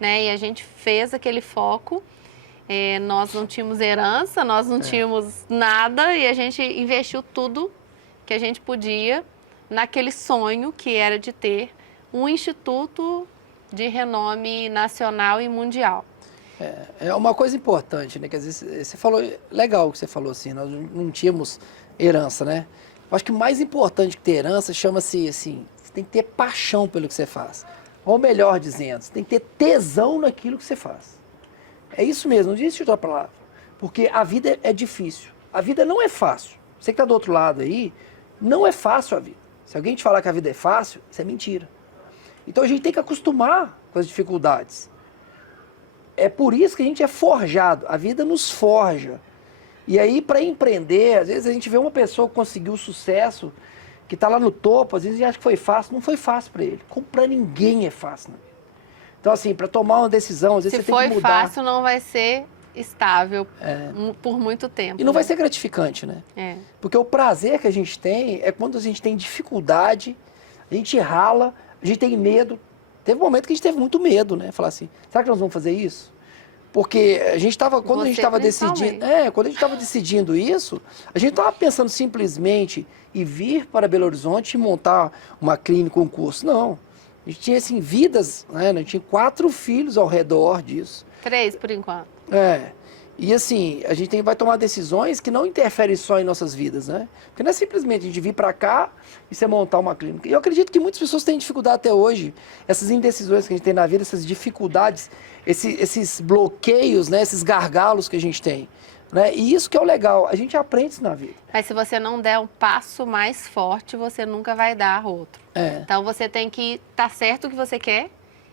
né? E a gente fez aquele foco. Nós não tínhamos herança, nós não tínhamos nada e a gente investiu tudo que a gente podia naquele sonho que era de ter um instituto de renome nacional e mundial. É uma coisa importante, né? Que às vezes você falou, legal o que você falou assim, nós não tínhamos herança, né? Eu acho que o mais importante que ter herança chama-se assim, você tem que ter paixão pelo que você faz. Ou melhor dizendo, você tem que ter tesão naquilo que você faz. É isso mesmo, não existe outra palavra. Porque a vida é difícil. A vida não é fácil. Você que está do outro lado aí, não é fácil a vida. Se alguém te falar que a vida é fácil, isso é mentira. Então a gente tem que acostumar com as dificuldades. É por isso que a gente é forjado. A vida nos forja. E aí, para empreender, às vezes a gente vê uma pessoa que conseguiu sucesso que está lá no topo, às vezes acha que foi fácil, não foi fácil para ele. Comprar ninguém é fácil, né? Então, assim, para tomar uma decisão, às vezes Se você tem que foi mudar. fácil, não vai ser estável por muito tempo. E não vai né? ser gratificante, né? É. Porque o prazer que a gente tem é quando a gente tem dificuldade, a gente rala, a gente tem medo. Teve um momento que a gente teve muito medo, né? Falar assim, será que nós vamos fazer isso? Porque a gente estava, quando a gente Você estava decidindo, principalmente. quando a gente estava decidindo isso, a gente estava pensando simplesmente em vir para Belo Horizonte e montar uma clínica, um curso. Não. A gente tinha assim vidas, né? A gente tinha 4 filhos ao redor disso. 3, por enquanto. E assim, a gente vai tomar decisões que não interferem só em nossas vidas, né? Porque não é simplesmente a gente vir para cá e você montar uma clínica. E eu acredito que muitas pessoas têm dificuldade até hoje. Essas indecisões que a gente tem na vida, essas dificuldades, esses bloqueios, né? Esses gargalos que a gente tem. Né? E isso que é o legal, a gente aprende isso na vida. Mas se você não der um passo mais forte, você nunca vai dar outro. Então você tem que estar certo o que você quer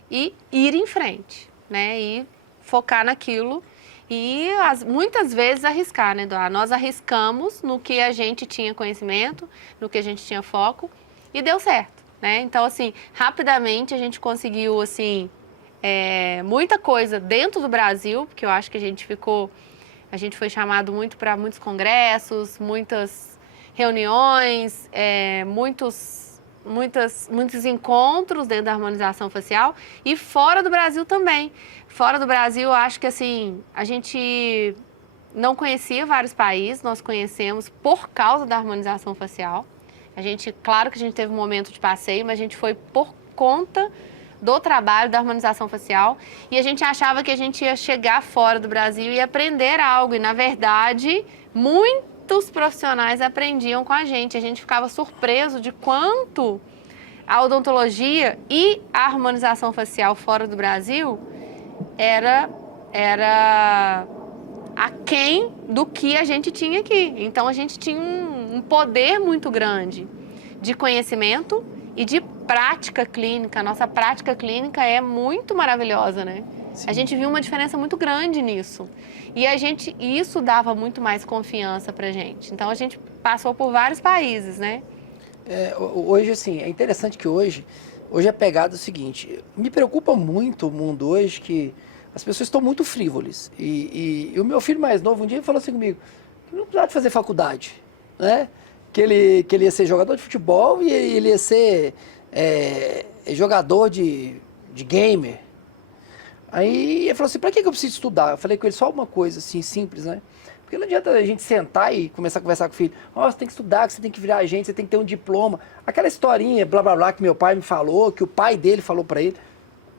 e ir em frente, né? E focar naquilo. E muitas vezes arriscar, né, Eduardo? Nós arriscamos no que a gente tinha conhecimento, no que a gente tinha foco e deu certo, né? Então, assim, rapidamente a gente conseguiu, assim, muita coisa dentro do Brasil, porque eu acho que a gente foi chamado muito para muitos congressos, muitas reuniões, muitos encontros dentro da harmonização facial e fora do Brasil também. Fora do Brasil, eu acho que assim, a gente não conhecia vários países, nós conhecemos por causa da harmonização facial. Claro que a gente teve um momento de passeio, mas a gente foi por conta do trabalho da harmonização facial e a gente achava que a gente ia chegar fora do Brasil e aprender algo e, na verdade, muitos profissionais aprendiam com a gente ficava surpreso de quanto a odontologia e a harmonização facial fora do Brasil era aquém do que a gente tinha aqui. Então, a gente tinha um poder muito grande de conhecimento e de prática clínica. A nossa prática clínica é muito maravilhosa, né? Sim. A gente viu uma diferença muito grande nisso. E isso dava muito mais confiança pra gente. Então, a gente passou por vários países, né? Hoje, assim, é interessante que hoje a pegada é o seguinte, me preocupa muito o mundo hoje que as pessoas estão muito frívolas. E o meu filho mais novo um dia falou assim comigo, que não precisava de fazer faculdade, né? Que ele ia ser jogador de futebol e ele ia ser jogador de gamer. Aí ele falou assim, pra que eu preciso estudar? Eu falei com ele só uma coisa assim, simples, né? Porque não adianta a gente sentar e começar a conversar com o filho. Você tem que estudar, que você tem que virar agente, você tem que ter um diploma. Aquela historinha, blá, blá, blá, que meu pai me falou, que o pai dele falou pra ele.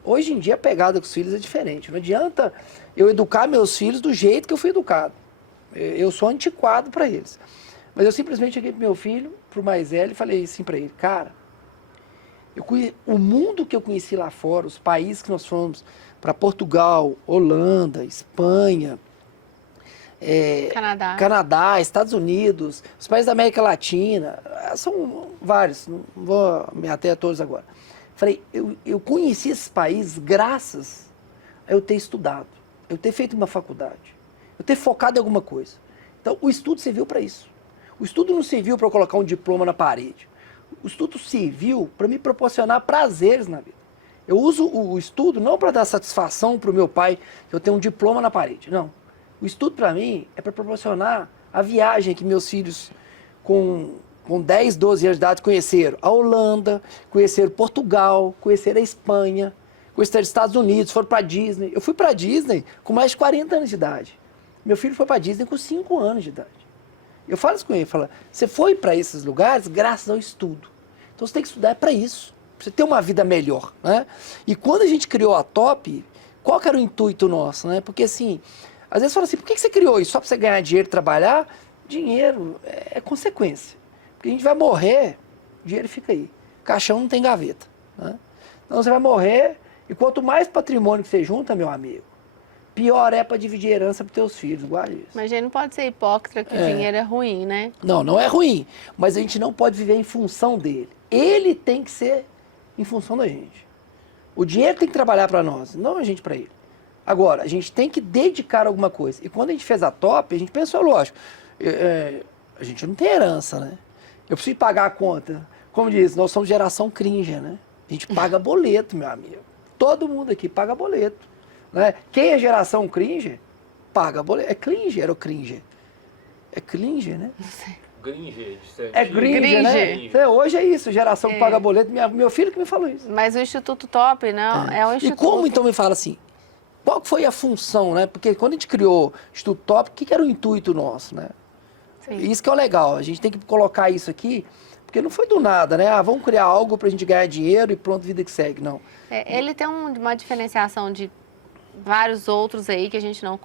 Hoje em dia a pegada com os filhos é diferente. Não adianta eu educar meus filhos do jeito que eu fui educado. Eu sou antiquado pra eles. Mas eu simplesmente cheguei pro meu filho, pro mais velho, e falei assim pra ele, cara, o mundo que eu conheci lá fora, os países que nós fomos, para Portugal, Holanda, Espanha, Canadá, Estados Unidos, os países da América Latina, são vários, não vou me ater a todos agora. Falei, eu conheci esses países graças a eu ter estudado, eu ter feito uma faculdade, eu ter focado em alguma coisa. Então, o estudo serviu para isso. O estudo não serviu para eu colocar um diploma na parede. O estudo serviu para me proporcionar prazeres na vida. Eu uso o estudo não para dar satisfação para o meu pai, que eu tenho um diploma na parede, não. O estudo para mim é para proporcionar a viagem que meus filhos com 10, 12 anos de idade conheceram a Holanda, conheceram Portugal, conheceram a Espanha, conheceram os Estados Unidos, foram para a Disney. Eu fui para a Disney com mais de 40 anos de idade. Meu filho foi para a Disney com 5 anos de idade. Eu falo isso com ele, falo, você foi para esses lugares graças ao estudo. Então você tem que estudar para isso, para você ter uma vida melhor, né? E quando a gente criou a Top, qual que era o intuito nosso, né? Porque assim, às vezes fala assim, por que você criou isso? Só para você ganhar dinheiro e trabalhar? Dinheiro é consequência. Porque a gente vai morrer, o dinheiro fica aí. Caixão não tem gaveta, né? Então você vai morrer, e quanto mais patrimônio que você junta, meu amigo, pior é para dividir herança para teus filhos, guarda isso. Mas a gente não pode ser hipócrita que o dinheiro é ruim, né? Não, não é ruim, mas a gente não pode viver em função dele. Ele tem que ser em função da gente. O dinheiro tem que trabalhar para nós, não a gente para ele. Agora, a gente tem que dedicar alguma coisa. E quando a gente fez a Top, a gente pensou, lógico, a gente não tem herança, né? Eu preciso pagar a conta. Como diz, nós somos geração cringe, né? A gente paga boleto, meu amigo. Todo mundo aqui paga boleto. Né? Quem é geração cringe, paga boleto. É cringe, era o cringe. É cringe, né? Gringe. É gringe, né? Hoje é isso, geração que paga boleto. Meu filho que me falou isso. Mas o Instituto Top, não, é um E instituto... como então me fala assim, qual que foi a função, né? Porque quando a gente criou o Instituto Top, o que era o intuito nosso, né? Sim. Isso que é o legal, a gente tem que colocar isso aqui, porque não foi do nada, né? Ah, vamos criar algo pra gente ganhar dinheiro e pronto, vida que segue, não. Ele tem uma diferenciação de vários outros aí que a gente não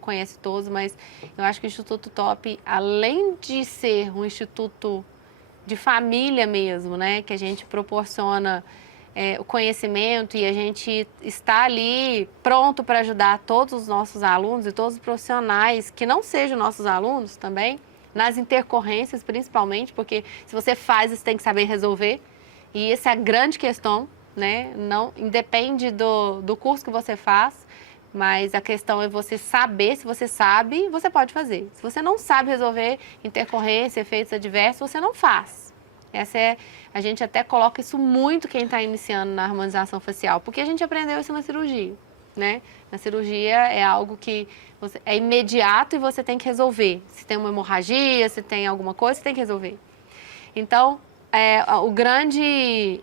conhece todos, mas eu acho que o Instituto Top, além de ser um instituto de família mesmo, né? Que a gente proporciona o conhecimento e a gente está ali pronto para ajudar todos os nossos alunos e todos os profissionais que não sejam nossos alunos também, nas intercorrências principalmente, porque se você faz, você tem que saber resolver. E essa é a grande questão, né? Não independe do curso que você faz, mas a questão é você saber. Se você sabe, você pode fazer. Se você não sabe resolver intercorrência, efeitos adversos, você não faz. A gente até coloca isso muito quem está iniciando na harmonização facial, porque a gente aprendeu isso na cirurgia, né? Na cirurgia é algo que é imediato e você tem que resolver. Se tem uma hemorragia, se tem alguma coisa, você tem que resolver. Então, o grande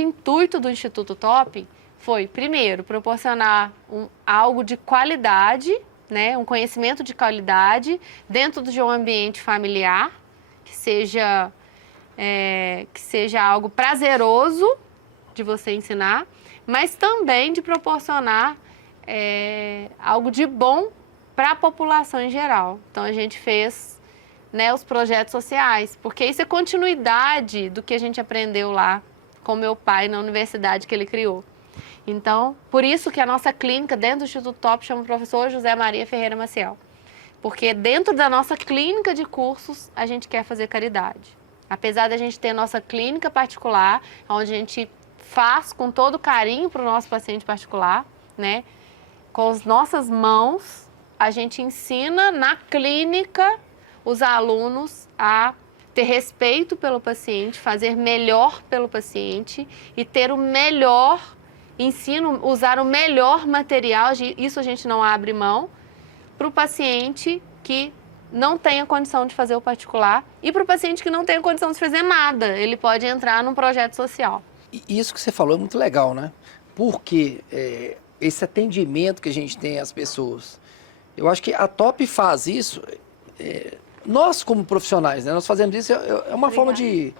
intuito do Instituto Top foi, primeiro, proporcionar algo de qualidade, né? Um conhecimento de qualidade dentro de um ambiente familiar, que seja algo prazeroso de você ensinar, mas também de proporcionar algo de bom para a população em geral. Então, a gente fez, né, os projetos sociais, porque isso é continuidade do que a gente aprendeu lá com meu pai na universidade que ele criou. Então, por isso que a nossa clínica dentro do Instituto Top chama o professor José Maria Ferreira Maciel. Porque dentro da nossa clínica de cursos, a gente quer fazer caridade. Apesar da gente ter nossa clínica particular, onde a gente faz com todo carinho para o nosso paciente particular, né? Com as nossas mãos, a gente ensina na clínica os alunos a ter respeito pelo paciente, fazer melhor pelo paciente e ter o melhor ensino, usar o melhor material, isso a gente não abre mão, para o paciente que não tenha condição de fazer o particular e para o paciente que não tenha condição de fazer nada, ele pode entrar num projeto social. E isso que você falou é muito legal, né? Porque esse atendimento que a gente tem às pessoas, eu acho que a Top faz isso, nós como profissionais, né? Nós fazemos isso, é uma forma de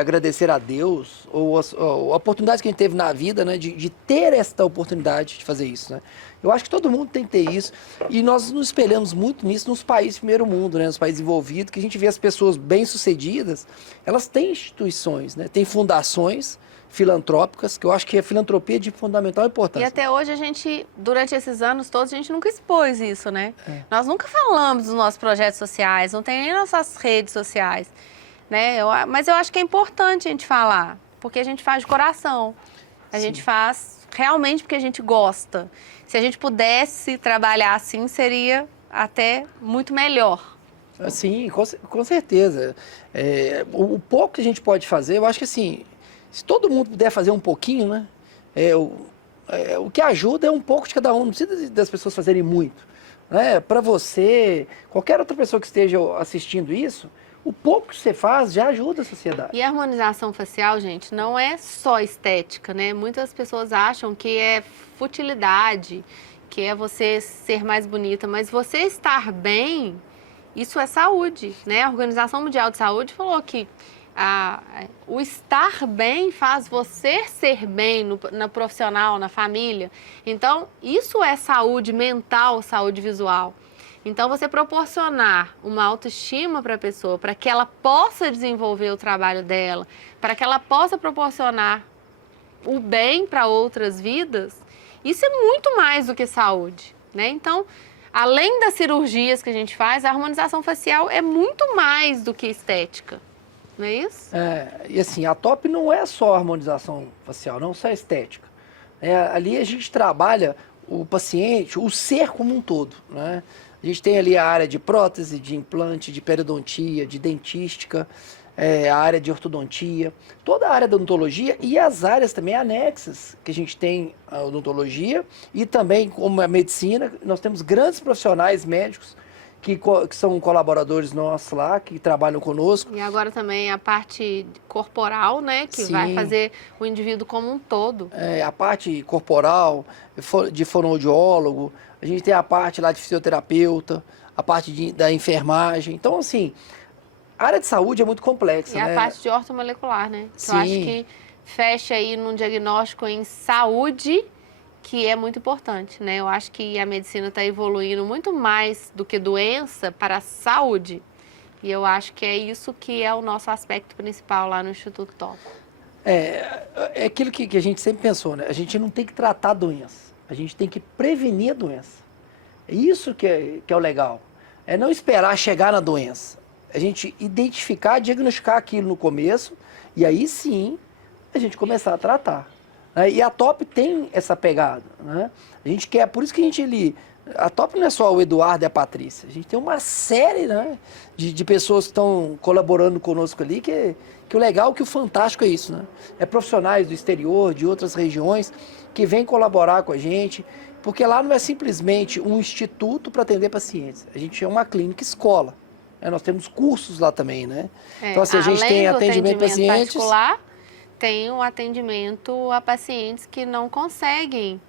agradecer a Deus, ou a oportunidade que a gente teve na vida, né? De ter esta oportunidade de fazer isso, né? Eu acho que todo mundo tem que ter isso, e nós nos espelhamos muito nisso nos países de primeiro mundo, né? Nos países desenvolvidos, que a gente vê as pessoas bem-sucedidas, elas têm instituições, né? Tem fundações filantrópicas, que eu acho que a filantropia é de fundamental importância. E até hoje a gente, durante esses anos todos, a gente nunca expôs isso, né? Nós nunca falamos dos nossos projetos sociais, não tem nem nossas redes sociais, né? Mas eu acho que é importante a gente falar, porque a gente faz de coração. A gente faz realmente porque a gente gosta. Se a gente pudesse trabalhar assim, seria até muito melhor. Sim, com certeza. O pouco que a gente pode fazer, eu acho que assim, se todo mundo puder fazer um pouquinho, né? O que ajuda é um pouco de cada um, não precisa das pessoas fazerem muito. Né? Para você, qualquer outra pessoa que esteja assistindo isso, o pouco que você faz já ajuda a sociedade. E a harmonização facial, gente, não é só estética, né? Muitas pessoas acham que é futilidade, que é você ser mais bonita, mas você estar bem, isso é saúde, né? A Organização Mundial de Saúde falou que o estar bem faz você ser bem no profissional, na família. Então, isso é saúde mental, saúde visual. Então, você proporcionar uma autoestima para a pessoa, para que ela possa desenvolver o trabalho dela, para que ela possa proporcionar o bem para outras vidas, isso é muito mais do que saúde, né? Então, além das cirurgias que a gente faz, a harmonização facial é muito mais do que estética, não é isso? E assim, a Top não é só harmonização facial, não só estética. Ali a gente trabalha o paciente, o ser como um todo, né? A gente tem ali a área de prótese, de implante, de periodontia, de dentística. a área de ortodontia, toda a área da odontologia e as áreas também anexas que a gente tem a odontologia e também como a medicina, nós temos grandes profissionais médicos que são colaboradores nossos lá, que trabalham conosco. E agora também a parte corporal, né? Que vai Sim. fazer o indivíduo como um todo. A parte corporal, de fonoaudiólogo, a gente tem a parte lá de fisioterapeuta, a parte da enfermagem. Então, assim, a área de saúde é muito complexa, E né? a parte de ortomolecular, né? Que eu Sim. acho que fecha aí num diagnóstico em saúde, que é muito importante, né? Eu acho que a medicina está evoluindo muito mais do que doença para a saúde. E eu acho que é isso que é o nosso aspecto principal lá no Instituto Top. É aquilo que a gente sempre pensou, né? A gente não tem que tratar a doença, a gente tem que prevenir a doença. É isso que é o legal. É não esperar chegar na doença. A gente identificar, diagnosticar aquilo no começo e aí sim a gente começar a tratar. Né? E a Top tem essa pegada. Né? A gente quer, por isso que a Top não é só o Eduardo e a Patrícia. A gente tem uma série, né, de pessoas que estão colaborando conosco ali, que o legal, que o fantástico é isso. Né? É profissionais do exterior, de outras regiões, que vêm colaborar com a gente, porque lá não é simplesmente um instituto para atender pacientes. A gente é uma clínica escola. Nós temos cursos lá também, né? Então, assim, a gente tem atendimento a pacientes particular, tem o atendimento a pacientes que não conseguem,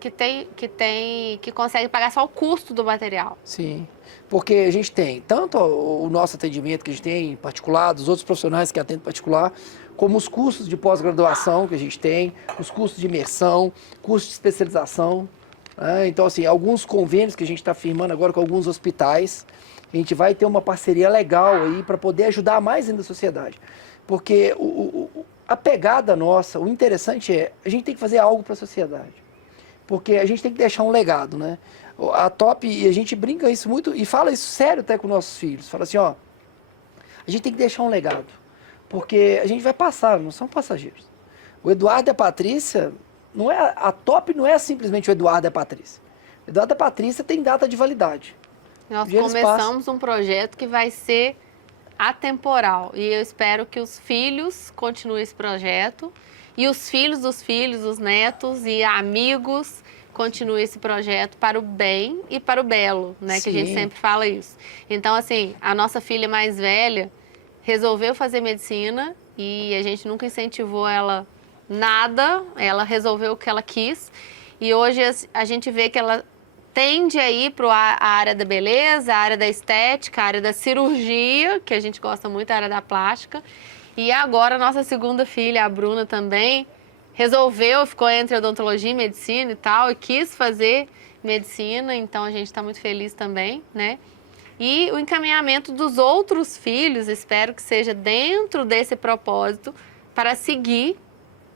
que conseguem pagar só o custo do material. Sim, porque a gente tem tanto o nosso atendimento que a gente tem em particular, dos outros profissionais que atendem particular, como os cursos de pós-graduação que a gente tem, os cursos de imersão, cursos de especialização. Né? Então, assim, alguns convênios que a gente está firmando agora com alguns hospitais, a gente vai ter uma parceria legal aí para poder ajudar mais ainda a sociedade. Porque a pegada nossa, o interessante é, a gente tem que fazer algo para a sociedade. Porque a gente tem que deixar um legado, né? A Top, e a gente brinca isso muito, e fala isso sério até com nossos filhos. Fala assim, ó, a gente tem que deixar um legado. Porque a gente vai passar, não são passageiros. O Eduardo e a Patrícia, a Top não é simplesmente o Eduardo e a Patrícia. O Eduardo e a Patrícia tem data de validade. Nós começamos um projeto que vai ser atemporal. E eu espero que os filhos continuem esse projeto. E os filhos dos filhos, os netos e amigos continuem esse projeto para o bem e para o belo, né? Que a gente sempre fala isso. Então, assim, a nossa filha mais velha resolveu fazer medicina e a gente nunca incentivou ela nada. Ela resolveu o que ela quis. E hoje a gente vê que ela tende a ir para a área da beleza, a área da estética, a área da cirurgia, que a gente gosta muito, a área da plástica. E agora a nossa segunda filha, a Bruna, também resolveu, ficou entre odontologia e medicina e tal, e quis fazer medicina, então a gente está muito feliz também, né? E o encaminhamento dos outros filhos, espero que seja dentro desse propósito, para seguir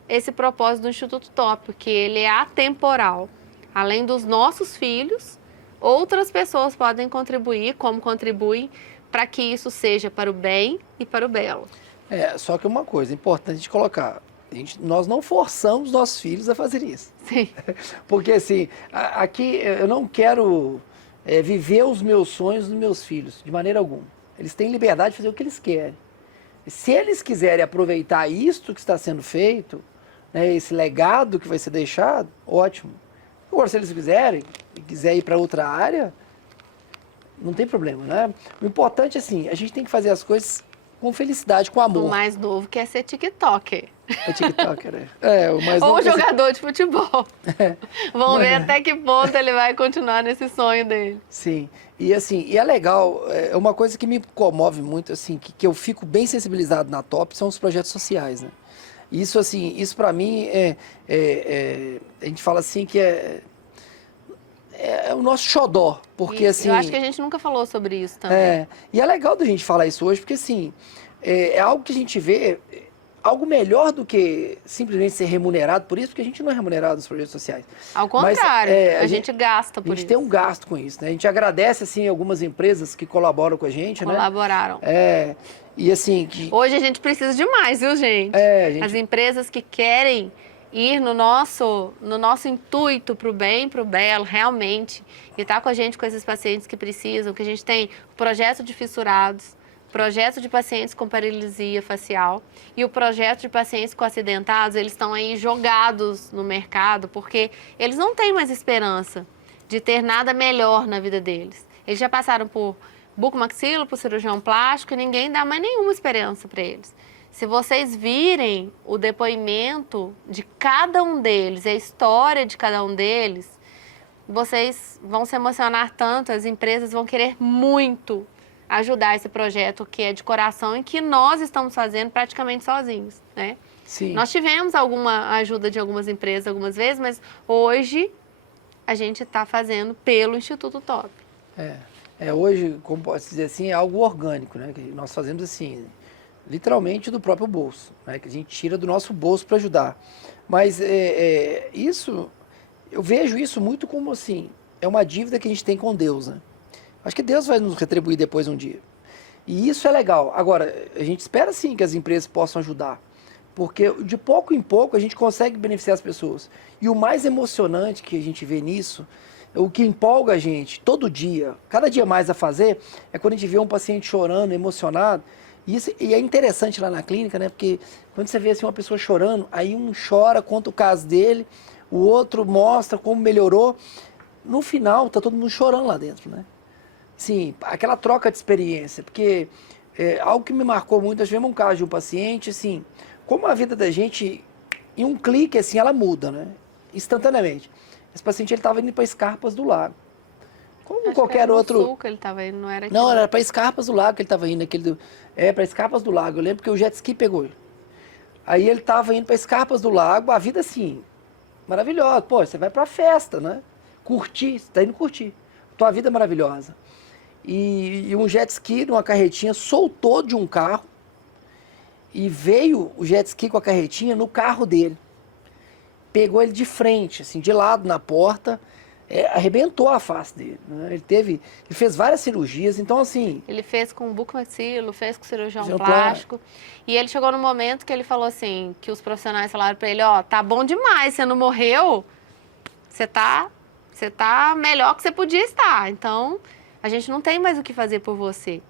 esse propósito do Instituto Top, porque ele é atemporal. Além dos nossos filhos, outras pessoas podem contribuir, como contribuem, para que isso seja para o bem e para o belo. Só que uma coisa importante de colocar, nós não forçamos nossos filhos a fazer isso. Sim. Porque assim, aqui eu não quero viver os meus sonhos dos meus filhos, de maneira alguma. Eles têm liberdade de fazer o que eles querem. Se eles quiserem aproveitar isto que está sendo feito, né, esse legado que vai ser deixado, ótimo. Agora, se eles quiserem ir para outra área, não tem problema, né? O importante é assim, a gente tem que fazer as coisas com felicidade, com amor. O mais novo quer ser TikToker. É TikToker, né? O mais Ou novo jogador de futebol. Vamos ver até que ponto ele vai continuar nesse sonho dele. Sim. E assim, e é legal, é uma coisa que me comove muito, assim, que eu fico bem sensibilizado na Top, são os projetos sociais, né? Isso, assim, isso para mim a gente fala assim que é o nosso xodó, porque assim... Eu acho que a gente nunca falou sobre isso também. E é legal da gente falar isso hoje, porque assim, é algo que a gente vê, algo melhor do que simplesmente ser remunerado por isso, porque a gente não é remunerado nos projetos sociais. Ao contrário, a gente gasta por isso. A gente tem um gasto com isso, né? A gente agradece, assim, algumas empresas que colaboram com a gente, Colaboraram. né? E assim... Hoje a gente precisa de mais, viu, gente? As empresas que querem ir no nosso intuito para o bem, para o belo, realmente, e estar com a gente, com esses pacientes que precisam, que a gente tem o projeto de fissurados, projeto de pacientes com paralisia facial e o projeto de pacientes com acidentados, eles estão aí jogados no mercado porque eles não têm mais esperança de ter nada melhor na vida deles. Eles já passaram por bucomaxilo, por cirurgião plástico e ninguém dá mais nenhuma esperança para eles. Se vocês virem o depoimento de cada um deles, a história de cada um deles, vocês vão se emocionar tanto, as empresas vão querer muito ajudar esse projeto que é de coração e que nós estamos fazendo praticamente sozinhos, né? Sim. Nós tivemos alguma ajuda de algumas empresas algumas vezes, mas hoje a gente está fazendo pelo Instituto TOP. Hoje, como posso dizer assim, é algo orgânico, né? Que nós fazemos assim, literalmente do próprio bolso, né? Que a gente tira do nosso bolso para ajudar. Mas isso, eu vejo isso muito como assim, é uma dívida que a gente tem com Deus, né? Acho que Deus vai nos retribuir depois um dia. E isso é legal. Agora, a gente espera sim que as empresas possam ajudar, porque de pouco em pouco a gente consegue beneficiar as pessoas. E o mais emocionante que a gente vê nisso, o que empolga a gente todo dia, cada dia mais a fazer, é quando a gente vê um paciente chorando, emocionado. E é interessante lá na clínica, né? Porque quando você vê assim, uma pessoa chorando, aí um chora, conta o caso dele, o outro mostra como melhorou. No final, tá todo mundo chorando lá dentro, né? Sim, aquela troca de experiência, porque algo que me marcou muito, nós tivemos um caso de um paciente, assim, como a vida da gente, em um clique, assim, ela muda, né? Instantaneamente. Esse paciente, ele estava indo para Escarpas do Lago. Como Acho qualquer que era no outro... sul que ele estava indo, não era aqui. Não, era para Escarpas do Lago que ele estava indo. Para Escarpas do Lago, eu lembro que o jet ski pegou ele. Aí ele estava indo para Escarpas do Lago, a vida assim, maravilhosa. Pô, você vai para festa, né? Curtir, você está indo curtir. Tua vida é maravilhosa. E um jet ski numa carretinha soltou de um carro e veio o jet ski com a carretinha no carro dele. Pegou ele de frente, assim, de lado na porta, arrebentou a face dele, né? Ele fez várias cirurgias, então assim... Ele fez com bucomaxilo, fez com cirurgião Cirurgião plástico. E ele chegou no momento que ele falou assim, que os profissionais falaram para ele, ó, tá bom demais, você não morreu, você tá melhor que você podia estar, então a gente não tem mais o que fazer por você.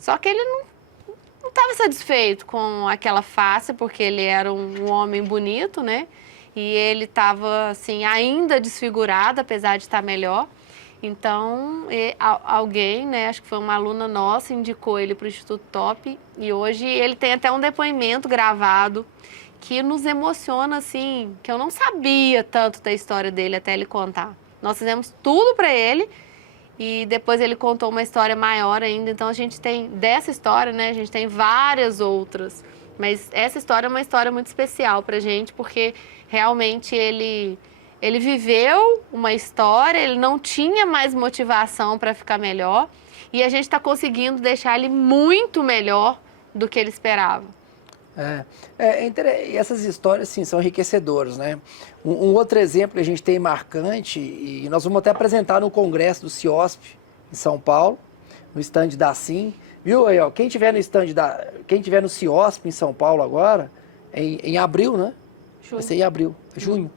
Só que ele não estava satisfeito com aquela face, porque ele era um homem bonito, né? E ele estava, assim, ainda desfigurado, apesar de estar melhor. Então, alguém, né, acho que foi uma aluna nossa, indicou ele para o Instituto TOP. E hoje ele tem até um depoimento gravado que nos emociona, assim, que eu não sabia tanto da história dele até ele contar. Nós fizemos tudo para ele e depois ele contou uma história maior ainda. Então, a gente tem, dessa história, né, a gente tem várias outras. Mas essa história é uma história muito especial pra gente, porque realmente ele viveu uma história, ele não tinha mais motivação para ficar melhor e a gente está conseguindo deixar ele muito melhor do que ele esperava. E essas histórias, sim, são enriquecedoras, né? Um outro exemplo que a gente tem marcante, e nós vamos até apresentar no congresso do CIOSP, em São Paulo, no stand da CIM. Viu aí, ó, quem tiver no CIOSP em São Paulo agora, em abril, né? Vai ser em abril, junho.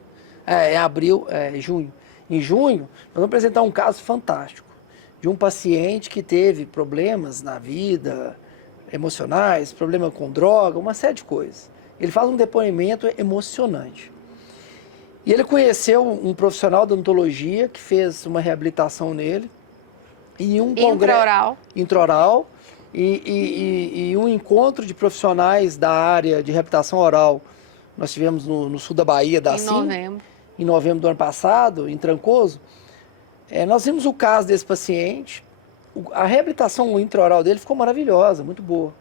Junho. Em junho, nós vamos apresentar um caso fantástico de um paciente que teve problemas na vida, emocionais, problema com droga, uma série de coisas. Ele faz um depoimento emocionante. E ele conheceu um profissional da odontologia que fez uma reabilitação nele. E um intraoral. Intraoral. E um encontro de profissionais da área de reabilitação oral. Nós tivemos no sul da Bahia, em novembro do ano passado, em Trancoso. Nós vimos o caso desse paciente. A reabilitação intraoral dele ficou maravilhosa, muito boa.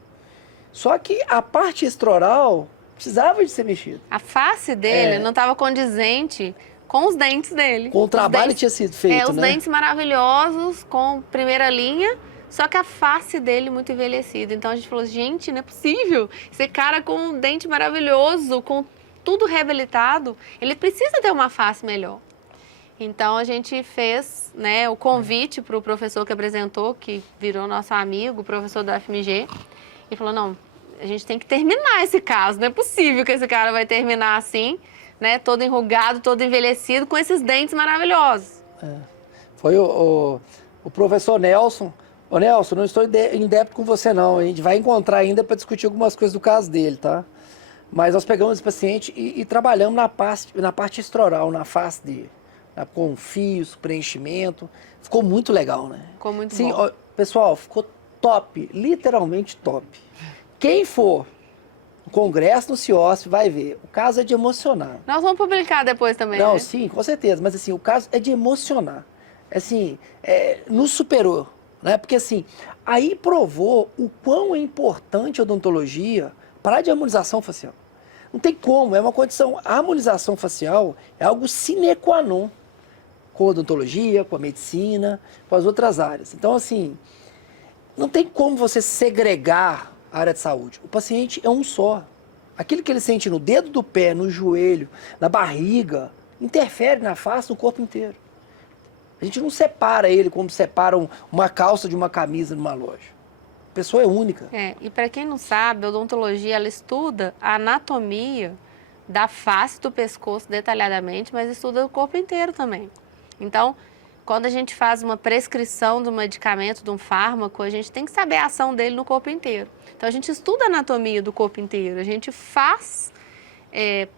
Só que a parte extraoral precisava de ser mexida. A face dele não estava condizente com os dentes dele. Com o trabalho que tinha sido feito, os dentes maravilhosos, com primeira linha, só que a face dele muito envelhecida. Então a gente falou, gente, não é possível. Esse cara com um dente maravilhoso, com tudo reabilitado, ele precisa ter uma face melhor. Então a gente fez, né, o convite para o professor que apresentou, que virou nosso amigo, o professor da UFMG, e falou, não, a gente tem que terminar esse caso, não é possível que esse cara vai terminar assim, né, todo enrugado, todo envelhecido, com esses dentes maravilhosos. Foi o professor Nelson, Ô Nelson, não estou em débito com você não. A gente vai encontrar ainda para discutir algumas coisas do caso dele, tá? Mas nós pegamos esse paciente e trabalhamos na parte estroral, na face dele. Com fios, preenchimento. Ficou muito legal, né? Ficou muito Sim, bom. ó, pessoal, ficou top, literalmente top. Quem for no congresso no CIOSP vai ver. O caso é de emocionar. Nós vamos publicar depois também, Não, né? sim, com certeza. Mas assim, o caso é de emocionar. Assim, nos superou, né? Porque assim, aí provou o quão é importante a odontologia para a harmonização facial. Não tem como, é uma condição. A harmonização facial é algo sine qua non com a odontologia, com a medicina, com as outras áreas. Então, assim, não tem como você segregar a área de saúde. O paciente é um só. Aquilo que ele sente no dedo do pé, no joelho, na barriga, interfere na face, no corpo inteiro. A gente não separa ele como separa uma calça de uma camisa numa loja. A pessoa é única. E para quem não sabe, a odontologia ela estuda a anatomia da face do pescoço detalhadamente, mas estuda o corpo inteiro também. Então, quando a gente faz uma prescrição de um medicamento, de um fármaco, a gente tem que saber a ação dele no corpo inteiro. Então, a gente estuda a anatomia do corpo inteiro, a gente faz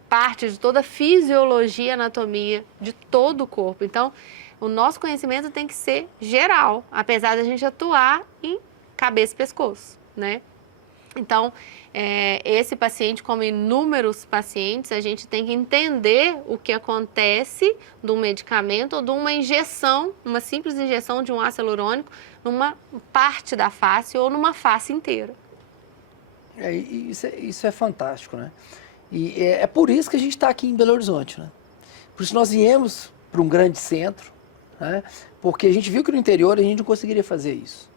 parte de toda a fisiologia e anatomia de todo o corpo. Então, o nosso conhecimento tem que ser geral, apesar de a gente atuar em cabeça e pescoço, né? Então, esse paciente, como inúmeros pacientes, a gente tem que entender o que acontece de um medicamento ou de uma injeção, uma simples injeção de um ácido hialurônico numa parte da face ou numa face inteira. Isso é fantástico, né? E é por isso que a gente está aqui em Belo Horizonte, né? Por isso nós viemos para um grande centro, né? Porque a gente viu que no interior a gente não conseguiria fazer isso.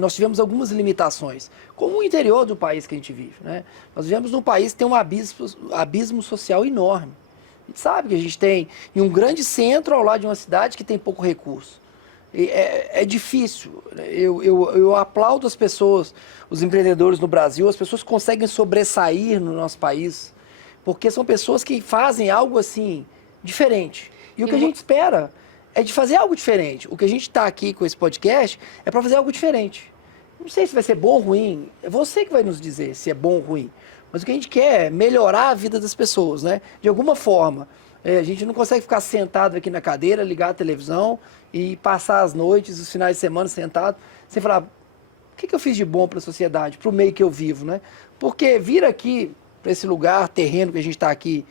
Nós tivemos algumas limitações, como o interior do país que a gente vive, né? Nós vivemos num país que tem um abismo social enorme. A gente sabe que a gente tem em um grande centro ao lado de uma cidade que tem pouco recurso. É difícil. Eu aplaudo as pessoas, os empreendedores no Brasil, as pessoas que conseguem sobressair no nosso país, porque são pessoas que fazem algo assim, diferente. E o que a gente espera é de fazer algo diferente. O que a gente está aqui com esse podcast é para fazer algo diferente. Não sei se vai ser bom ou ruim, é você que vai nos dizer se é bom ou ruim. Mas o que a gente quer é melhorar a vida das pessoas, né? De alguma forma. A gente não consegue ficar sentado aqui na cadeira, ligar a televisão e passar as noites, os finais de semana sentado, sem falar, o que eu fiz de bom para a sociedade, para o meio que eu vivo, né? Porque vir aqui, para esse lugar, terreno que a gente está aqui,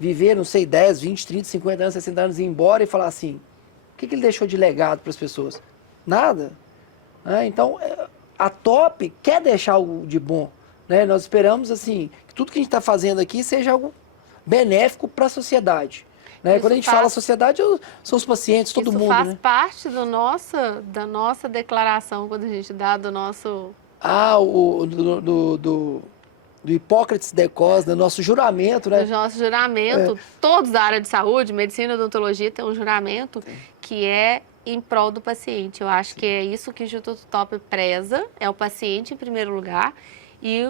viver, não sei, 10, 20, 30, 50 anos, 60 anos, ir embora e falar assim, o que ele deixou de legado para as pessoas? Nada. Então, a Top quer deixar algo de bom. Né? Nós esperamos assim, que tudo que a gente está fazendo aqui seja algo benéfico para a sociedade. Né? Quando a gente fala sociedade, são os pacientes, todo mundo. Isso faz né? parte da nossa declaração, quando a gente dá do nosso... Do Hipócrates Decós, do nosso juramento, né? Do nosso juramento, todos da área de saúde, medicina e odontologia tem um juramento que é em prol do paciente. Eu acho que é isso que o Instituto Top preza, é o paciente em primeiro lugar e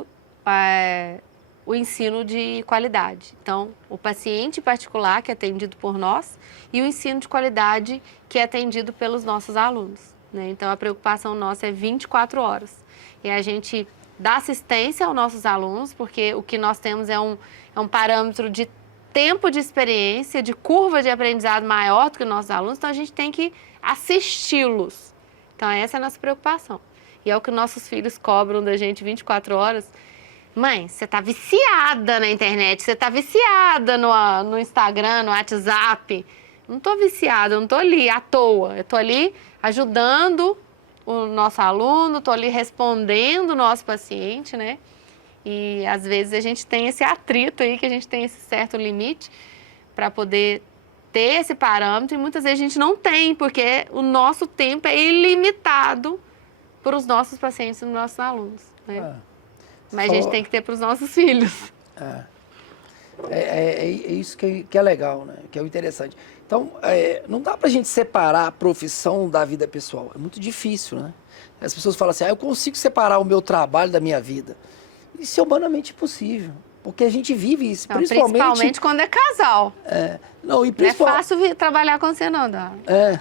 o ensino de qualidade. Então, o paciente particular que é atendido por nós e o ensino de qualidade que é atendido pelos nossos alunos. Né? Então, a preocupação nossa é 24 horas. E a gente dá assistência aos nossos alunos, porque o que nós temos é um parâmetro de tempo de experiência, de curva de aprendizado maior do que os nossos alunos, então a gente tem que assisti-los. Então essa é a nossa preocupação. E é o que nossos filhos cobram da gente 24 horas. Mãe, você tá viciada na internet, você tá viciada no Instagram, no WhatsApp. Não tô viciada, eu não tô ali à toa, eu tô ali ajudando o nosso aluno, estou ali respondendo o nosso paciente, né? E às vezes a gente tem esse atrito aí, que a gente tem esse certo limite para poder ter esse parâmetro e muitas vezes a gente não tem, porque o nosso tempo é ilimitado para os nossos pacientes e os nossos alunos, né? Mas a gente tem que ter para os nossos filhos. É isso que é legal, né? Que é o interessante. Então, não dá pra gente separar a profissão da vida pessoal. É muito difícil, né? As pessoas falam assim, eu consigo separar o meu trabalho da minha vida. Isso é humanamente impossível. Porque a gente vive isso, Não, principalmente quando é casal. Não, e Não é principalmente... fácil trabalhar com você, não, Dá. É.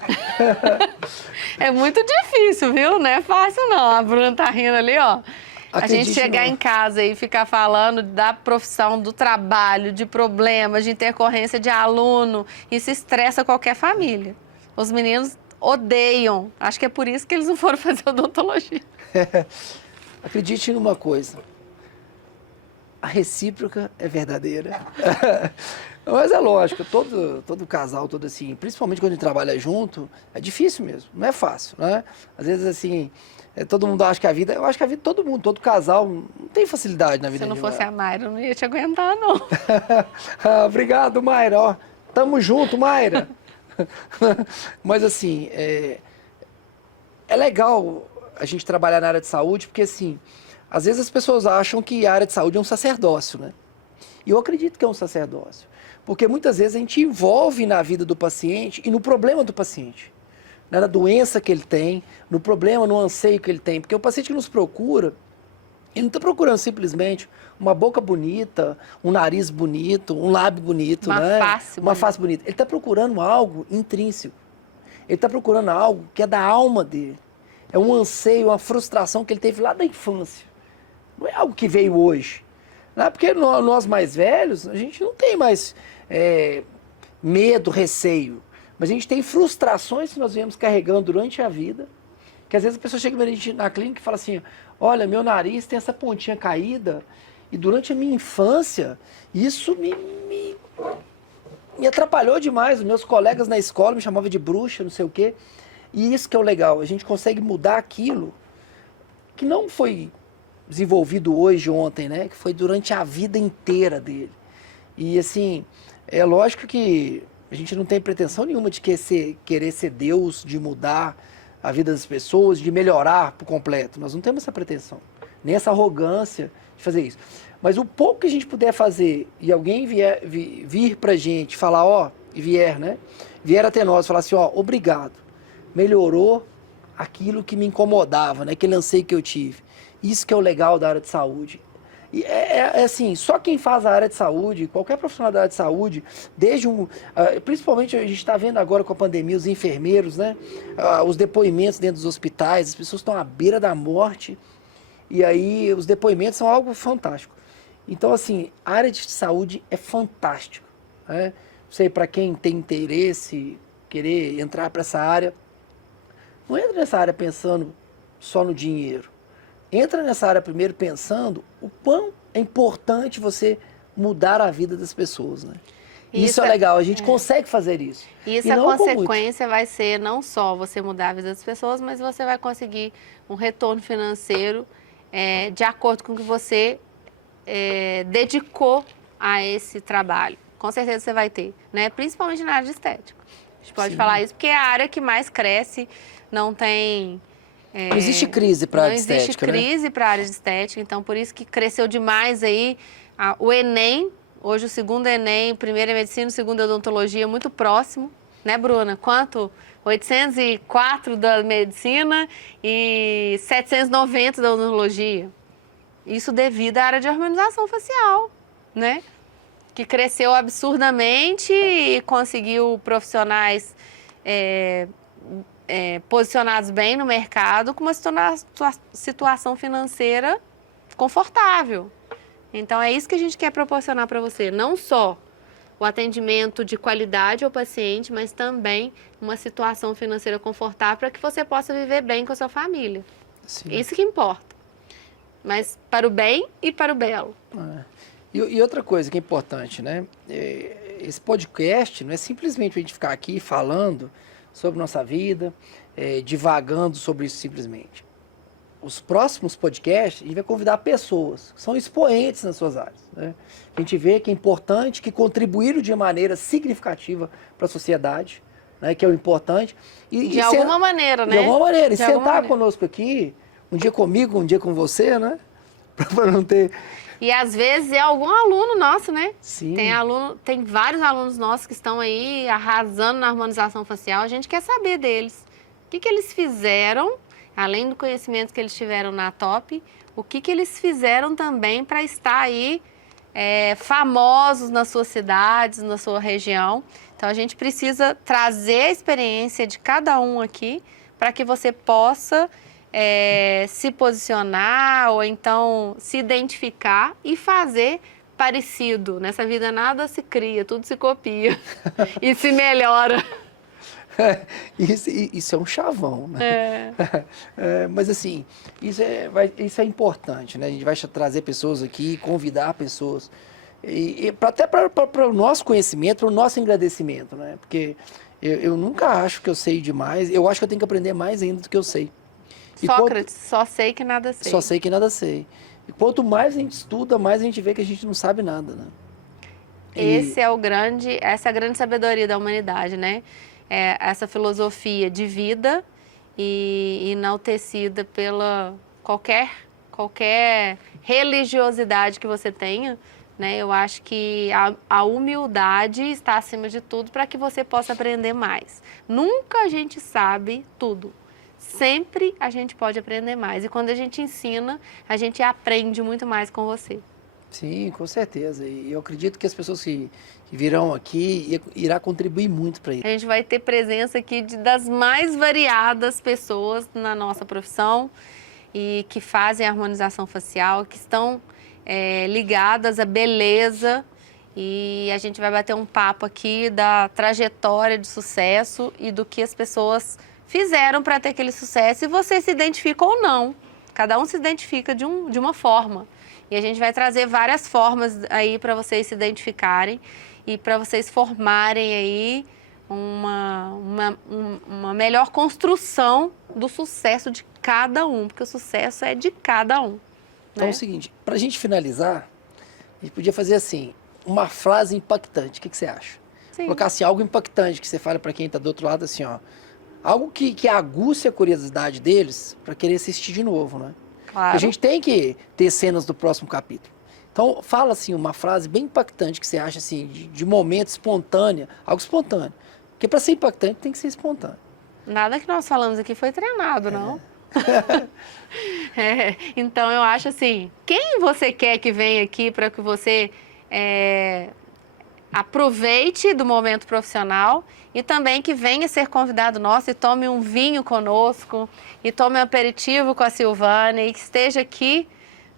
É muito difícil, viu? Não é fácil, não. A Bruna tá rindo ali, ó. A gente Acredite chegar não. em casa e ficar falando da profissão, do trabalho, de problemas, de intercorrência de aluno, isso estressa qualquer família. Os meninos odeiam. Acho que é por isso que eles não foram fazer odontologia. Acredite numa coisa. A recíproca é verdadeira. Mas é lógico, todo casal, todo assim, principalmente quando a gente trabalha junto, é difícil mesmo, não é fácil, né? Às vezes, assim, todo mundo acha que a vida, eu acho que a vida de todo mundo, todo casal, não tem facilidade na vida. Se não fosse a Mayra, eu não ia te aguentar, não. Obrigado, Mayra, ó, tamo junto, Mayra. Mas assim, é legal a gente trabalhar na área de saúde, porque assim, às vezes as pessoas acham que a área de saúde é um sacerdócio, né? E eu acredito que é um sacerdócio. Porque muitas vezes a gente envolve na vida do paciente e no problema do paciente. Né? Na doença que ele tem, no problema, no anseio que ele tem. Porque o paciente que nos procura, ele não está procurando simplesmente uma boca bonita, um nariz bonito, um lábio bonito, Uma né? face Uma face bonita. Ele está procurando algo intrínseco. Ele está procurando algo que é da alma dele. É um anseio, uma frustração que ele teve lá da infância. Não é algo que veio hoje. Não é porque nós mais velhos, a gente não tem mais medo, receio. Mas a gente tem frustrações que nós viemos carregando durante a vida. Que às vezes a pessoa chega pra gente na clínica e fala assim, olha, meu nariz tem essa pontinha caída e durante a minha infância isso me atrapalhou demais. Os meus colegas na escola me chamavam de bruxa, não sei o quê. E isso que é o legal, a gente consegue mudar aquilo que não foi desenvolvido hoje, ontem, né? Que foi durante a vida inteira dele. E assim, é lógico que a gente não tem pretensão nenhuma de querer ser Deus, de mudar a vida das pessoas, de melhorar por completo. Nós não temos essa pretensão, nem essa arrogância de fazer isso. Mas o pouco que a gente puder fazer e alguém vir pra gente falar, e vier, né? Vier até nós, falar assim, obrigado, melhorou aquilo que me incomodava, né? Aquele anseio que eu tive. Isso que é o legal da área de saúde. E é assim, só quem faz a área de saúde, qualquer profissional da área de saúde, principalmente a gente está vendo agora com a pandemia, os enfermeiros, né? Os depoimentos dentro dos hospitais, as pessoas estão à beira da morte, e aí os depoimentos são algo fantástico. Então, assim, a área de saúde é fantástica, né? Não sei, para quem tem interesse, querer entrar para essa área, não entra nessa área pensando só no dinheiro. Entra nessa área primeiro pensando o quão é importante você mudar a vida das pessoas, né? Isso é legal, a gente consegue fazer isso. Isso, a consequência vai ser não só você mudar a vida das pessoas, mas você vai conseguir um retorno financeiro de acordo com o que você dedicou a esse trabalho. Com certeza você vai ter, né? Principalmente na área de estética. A gente pode falar isso porque é a área que mais cresce, não tem... não existe crise para a área de estética, Não existe crise para a área de estética, então por isso que cresceu demais aí o Enem, hoje o segundo Enem, o primeiro é medicina, o segundo é odontologia, muito próximo, né, Bruna? Quanto? 804 da medicina e 790 da odontologia. Isso devido à área de harmonização facial, né? Que cresceu absurdamente e conseguiu profissionais posicionados bem no mercado com uma situação financeira confortável. Então, é isso que a gente quer proporcionar para você. Não só o atendimento de qualidade ao paciente, mas também uma situação financeira confortável para que você possa viver bem com a sua família. Sim. Isso que importa. Mas para o bem e para o belo. E outra coisa que é importante, né? Esse podcast não é simplesmente a gente ficar aqui falando sobre nossa vida, divagando sobre isso simplesmente. Os próximos podcasts, a gente vai convidar pessoas que são expoentes nas suas áreas, né? A gente vê que é importante, que contribuíram de maneira significativa para a sociedade, né? Que é o importante. De alguma maneira, né? De alguma maneira. E sentar conosco aqui, um dia comigo, um dia com você, né? Para não ter... E às vezes é algum aluno nosso, né? Sim. Tem vários alunos nossos que estão aí arrasando na harmonização facial. A gente quer saber deles. O que eles fizeram, além do conhecimento que eles tiveram na Top, o que eles fizeram também para estar aí famosos nas suas cidades, na sua região. Então, a gente precisa trazer a experiência de cada um aqui para que você possa se posicionar ou então se identificar e fazer parecido. Nessa vida nada se cria, tudo se copia e se melhora. Isso é um chavão, né? Mas assim, isso é importante, né? A gente vai trazer pessoas aqui, convidar pessoas, até para o nosso conhecimento, para o nosso engrandecimento, né? Porque eu nunca acho que eu sei demais, eu acho que eu tenho que aprender mais ainda do que eu sei. Sócrates, só sei que nada sei. Só sei que nada sei. E quanto mais a gente estuda, mais a gente vê que a gente não sabe nada, né? Essa é a grande sabedoria da humanidade, né? Essa filosofia de vida e enaltecida pela qualquer religiosidade que você tenha, né? Eu acho que a humildade está acima de tudo para que você possa aprender mais. Nunca a gente sabe tudo. Sempre a gente pode aprender mais. E quando a gente ensina, a gente aprende muito mais com você. Sim, com certeza. E eu acredito que as pessoas que virão aqui irá contribuir muito para isso. A gente vai ter presença aqui das mais variadas pessoas na nossa profissão e que fazem harmonização facial, que estão ligadas à beleza. E a gente vai bater um papo aqui da trajetória de sucesso e do que as pessoas fizeram para ter aquele sucesso, e você se identifica ou não. Cada um se identifica de uma forma. E a gente vai trazer várias formas aí para vocês se identificarem e para vocês formarem aí uma melhor construção do sucesso de cada um, porque o sucesso é de cada um. Então é o seguinte, para a gente finalizar, a gente podia fazer assim, uma frase impactante. O que você acha? Sim. Colocar assim, algo impactante que você fala para quem está do outro lado, assim, ó. Algo que aguce a curiosidade deles para querer assistir de novo, né? Claro. Porque a gente tem que ter cenas do próximo capítulo. Então, fala assim, uma frase bem impactante que você acha assim, de momento espontânea, algo espontâneo. Porque para ser impactante tem que ser espontâneo. Nada que nós falamos aqui foi treinado, não? Então, eu acho assim, quem você quer que venha aqui para que você aproveite do momento profissional e também que venha ser convidado nosso e tome um vinho conosco e tome um aperitivo com a Silvana e que esteja aqui,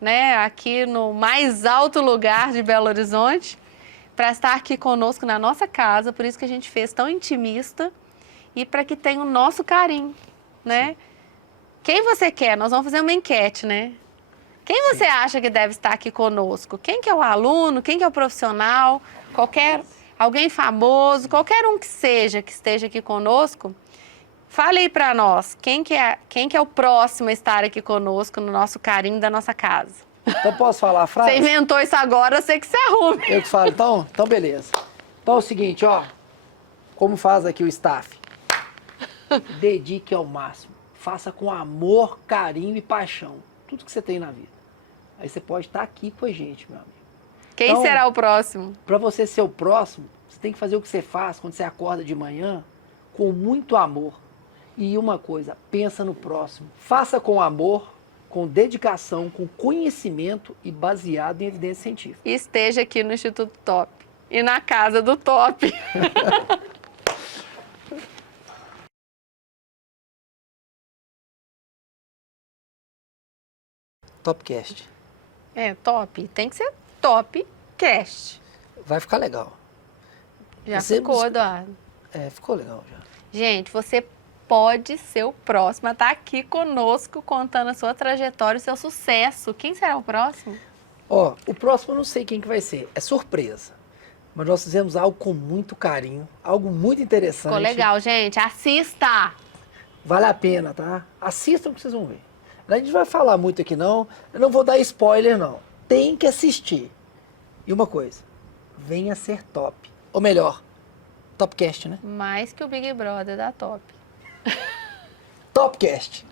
né, aqui no mais alto lugar de Belo Horizonte, para estar aqui conosco na nossa casa, por isso que a gente fez tão intimista e para que tenha o nosso carinho, né? Quem você quer? Nós vamos fazer uma enquete, né? Quem você acha que deve estar aqui conosco? Quem que é o aluno? Quem que é o profissional? Alguém famoso, qualquer um que esteja aqui conosco, fale aí para nós, quem que é o próximo a estar aqui conosco no nosso carinho da nossa casa? Então posso falar a frase? Você inventou isso agora, eu sei que você arrume. Eu que falo, então beleza. Então é o seguinte, ó, como faz aqui o staff? Dedique ao máximo, faça com amor, carinho e paixão, tudo que você tem na vida. Aí você pode estar aqui com a gente, meu amigo. Quem Então, será o próximo? Para você ser o próximo, você tem que fazer o que você faz quando você acorda de manhã, com muito amor. E uma coisa, pensa no próximo. Faça com amor, com dedicação, com conhecimento e baseado em evidência científica. E esteja aqui no Instituto Top. E na casa do Top. Topcast. Top. Tem que ser Topcast. Vai ficar legal. Já Você ficou, busca- Eduardo. Ficou legal já. Gente, você pode ser o próximo a estar aqui conosco contando a sua trajetória e o seu sucesso. Quem será o próximo? Ó, o próximo eu não sei quem que vai ser, é surpresa. Mas nós fizemos algo com muito carinho, algo muito interessante. Ficou legal, gente. Assista! Vale a pena, tá? Assistam que vocês vão ver. A gente não vai falar muito aqui não, eu não vou dar spoiler não. Tem que assistir. E uma coisa, venha ser top. Ou melhor, Topcast, né? Mais que o Big Brother da Top. Topcast.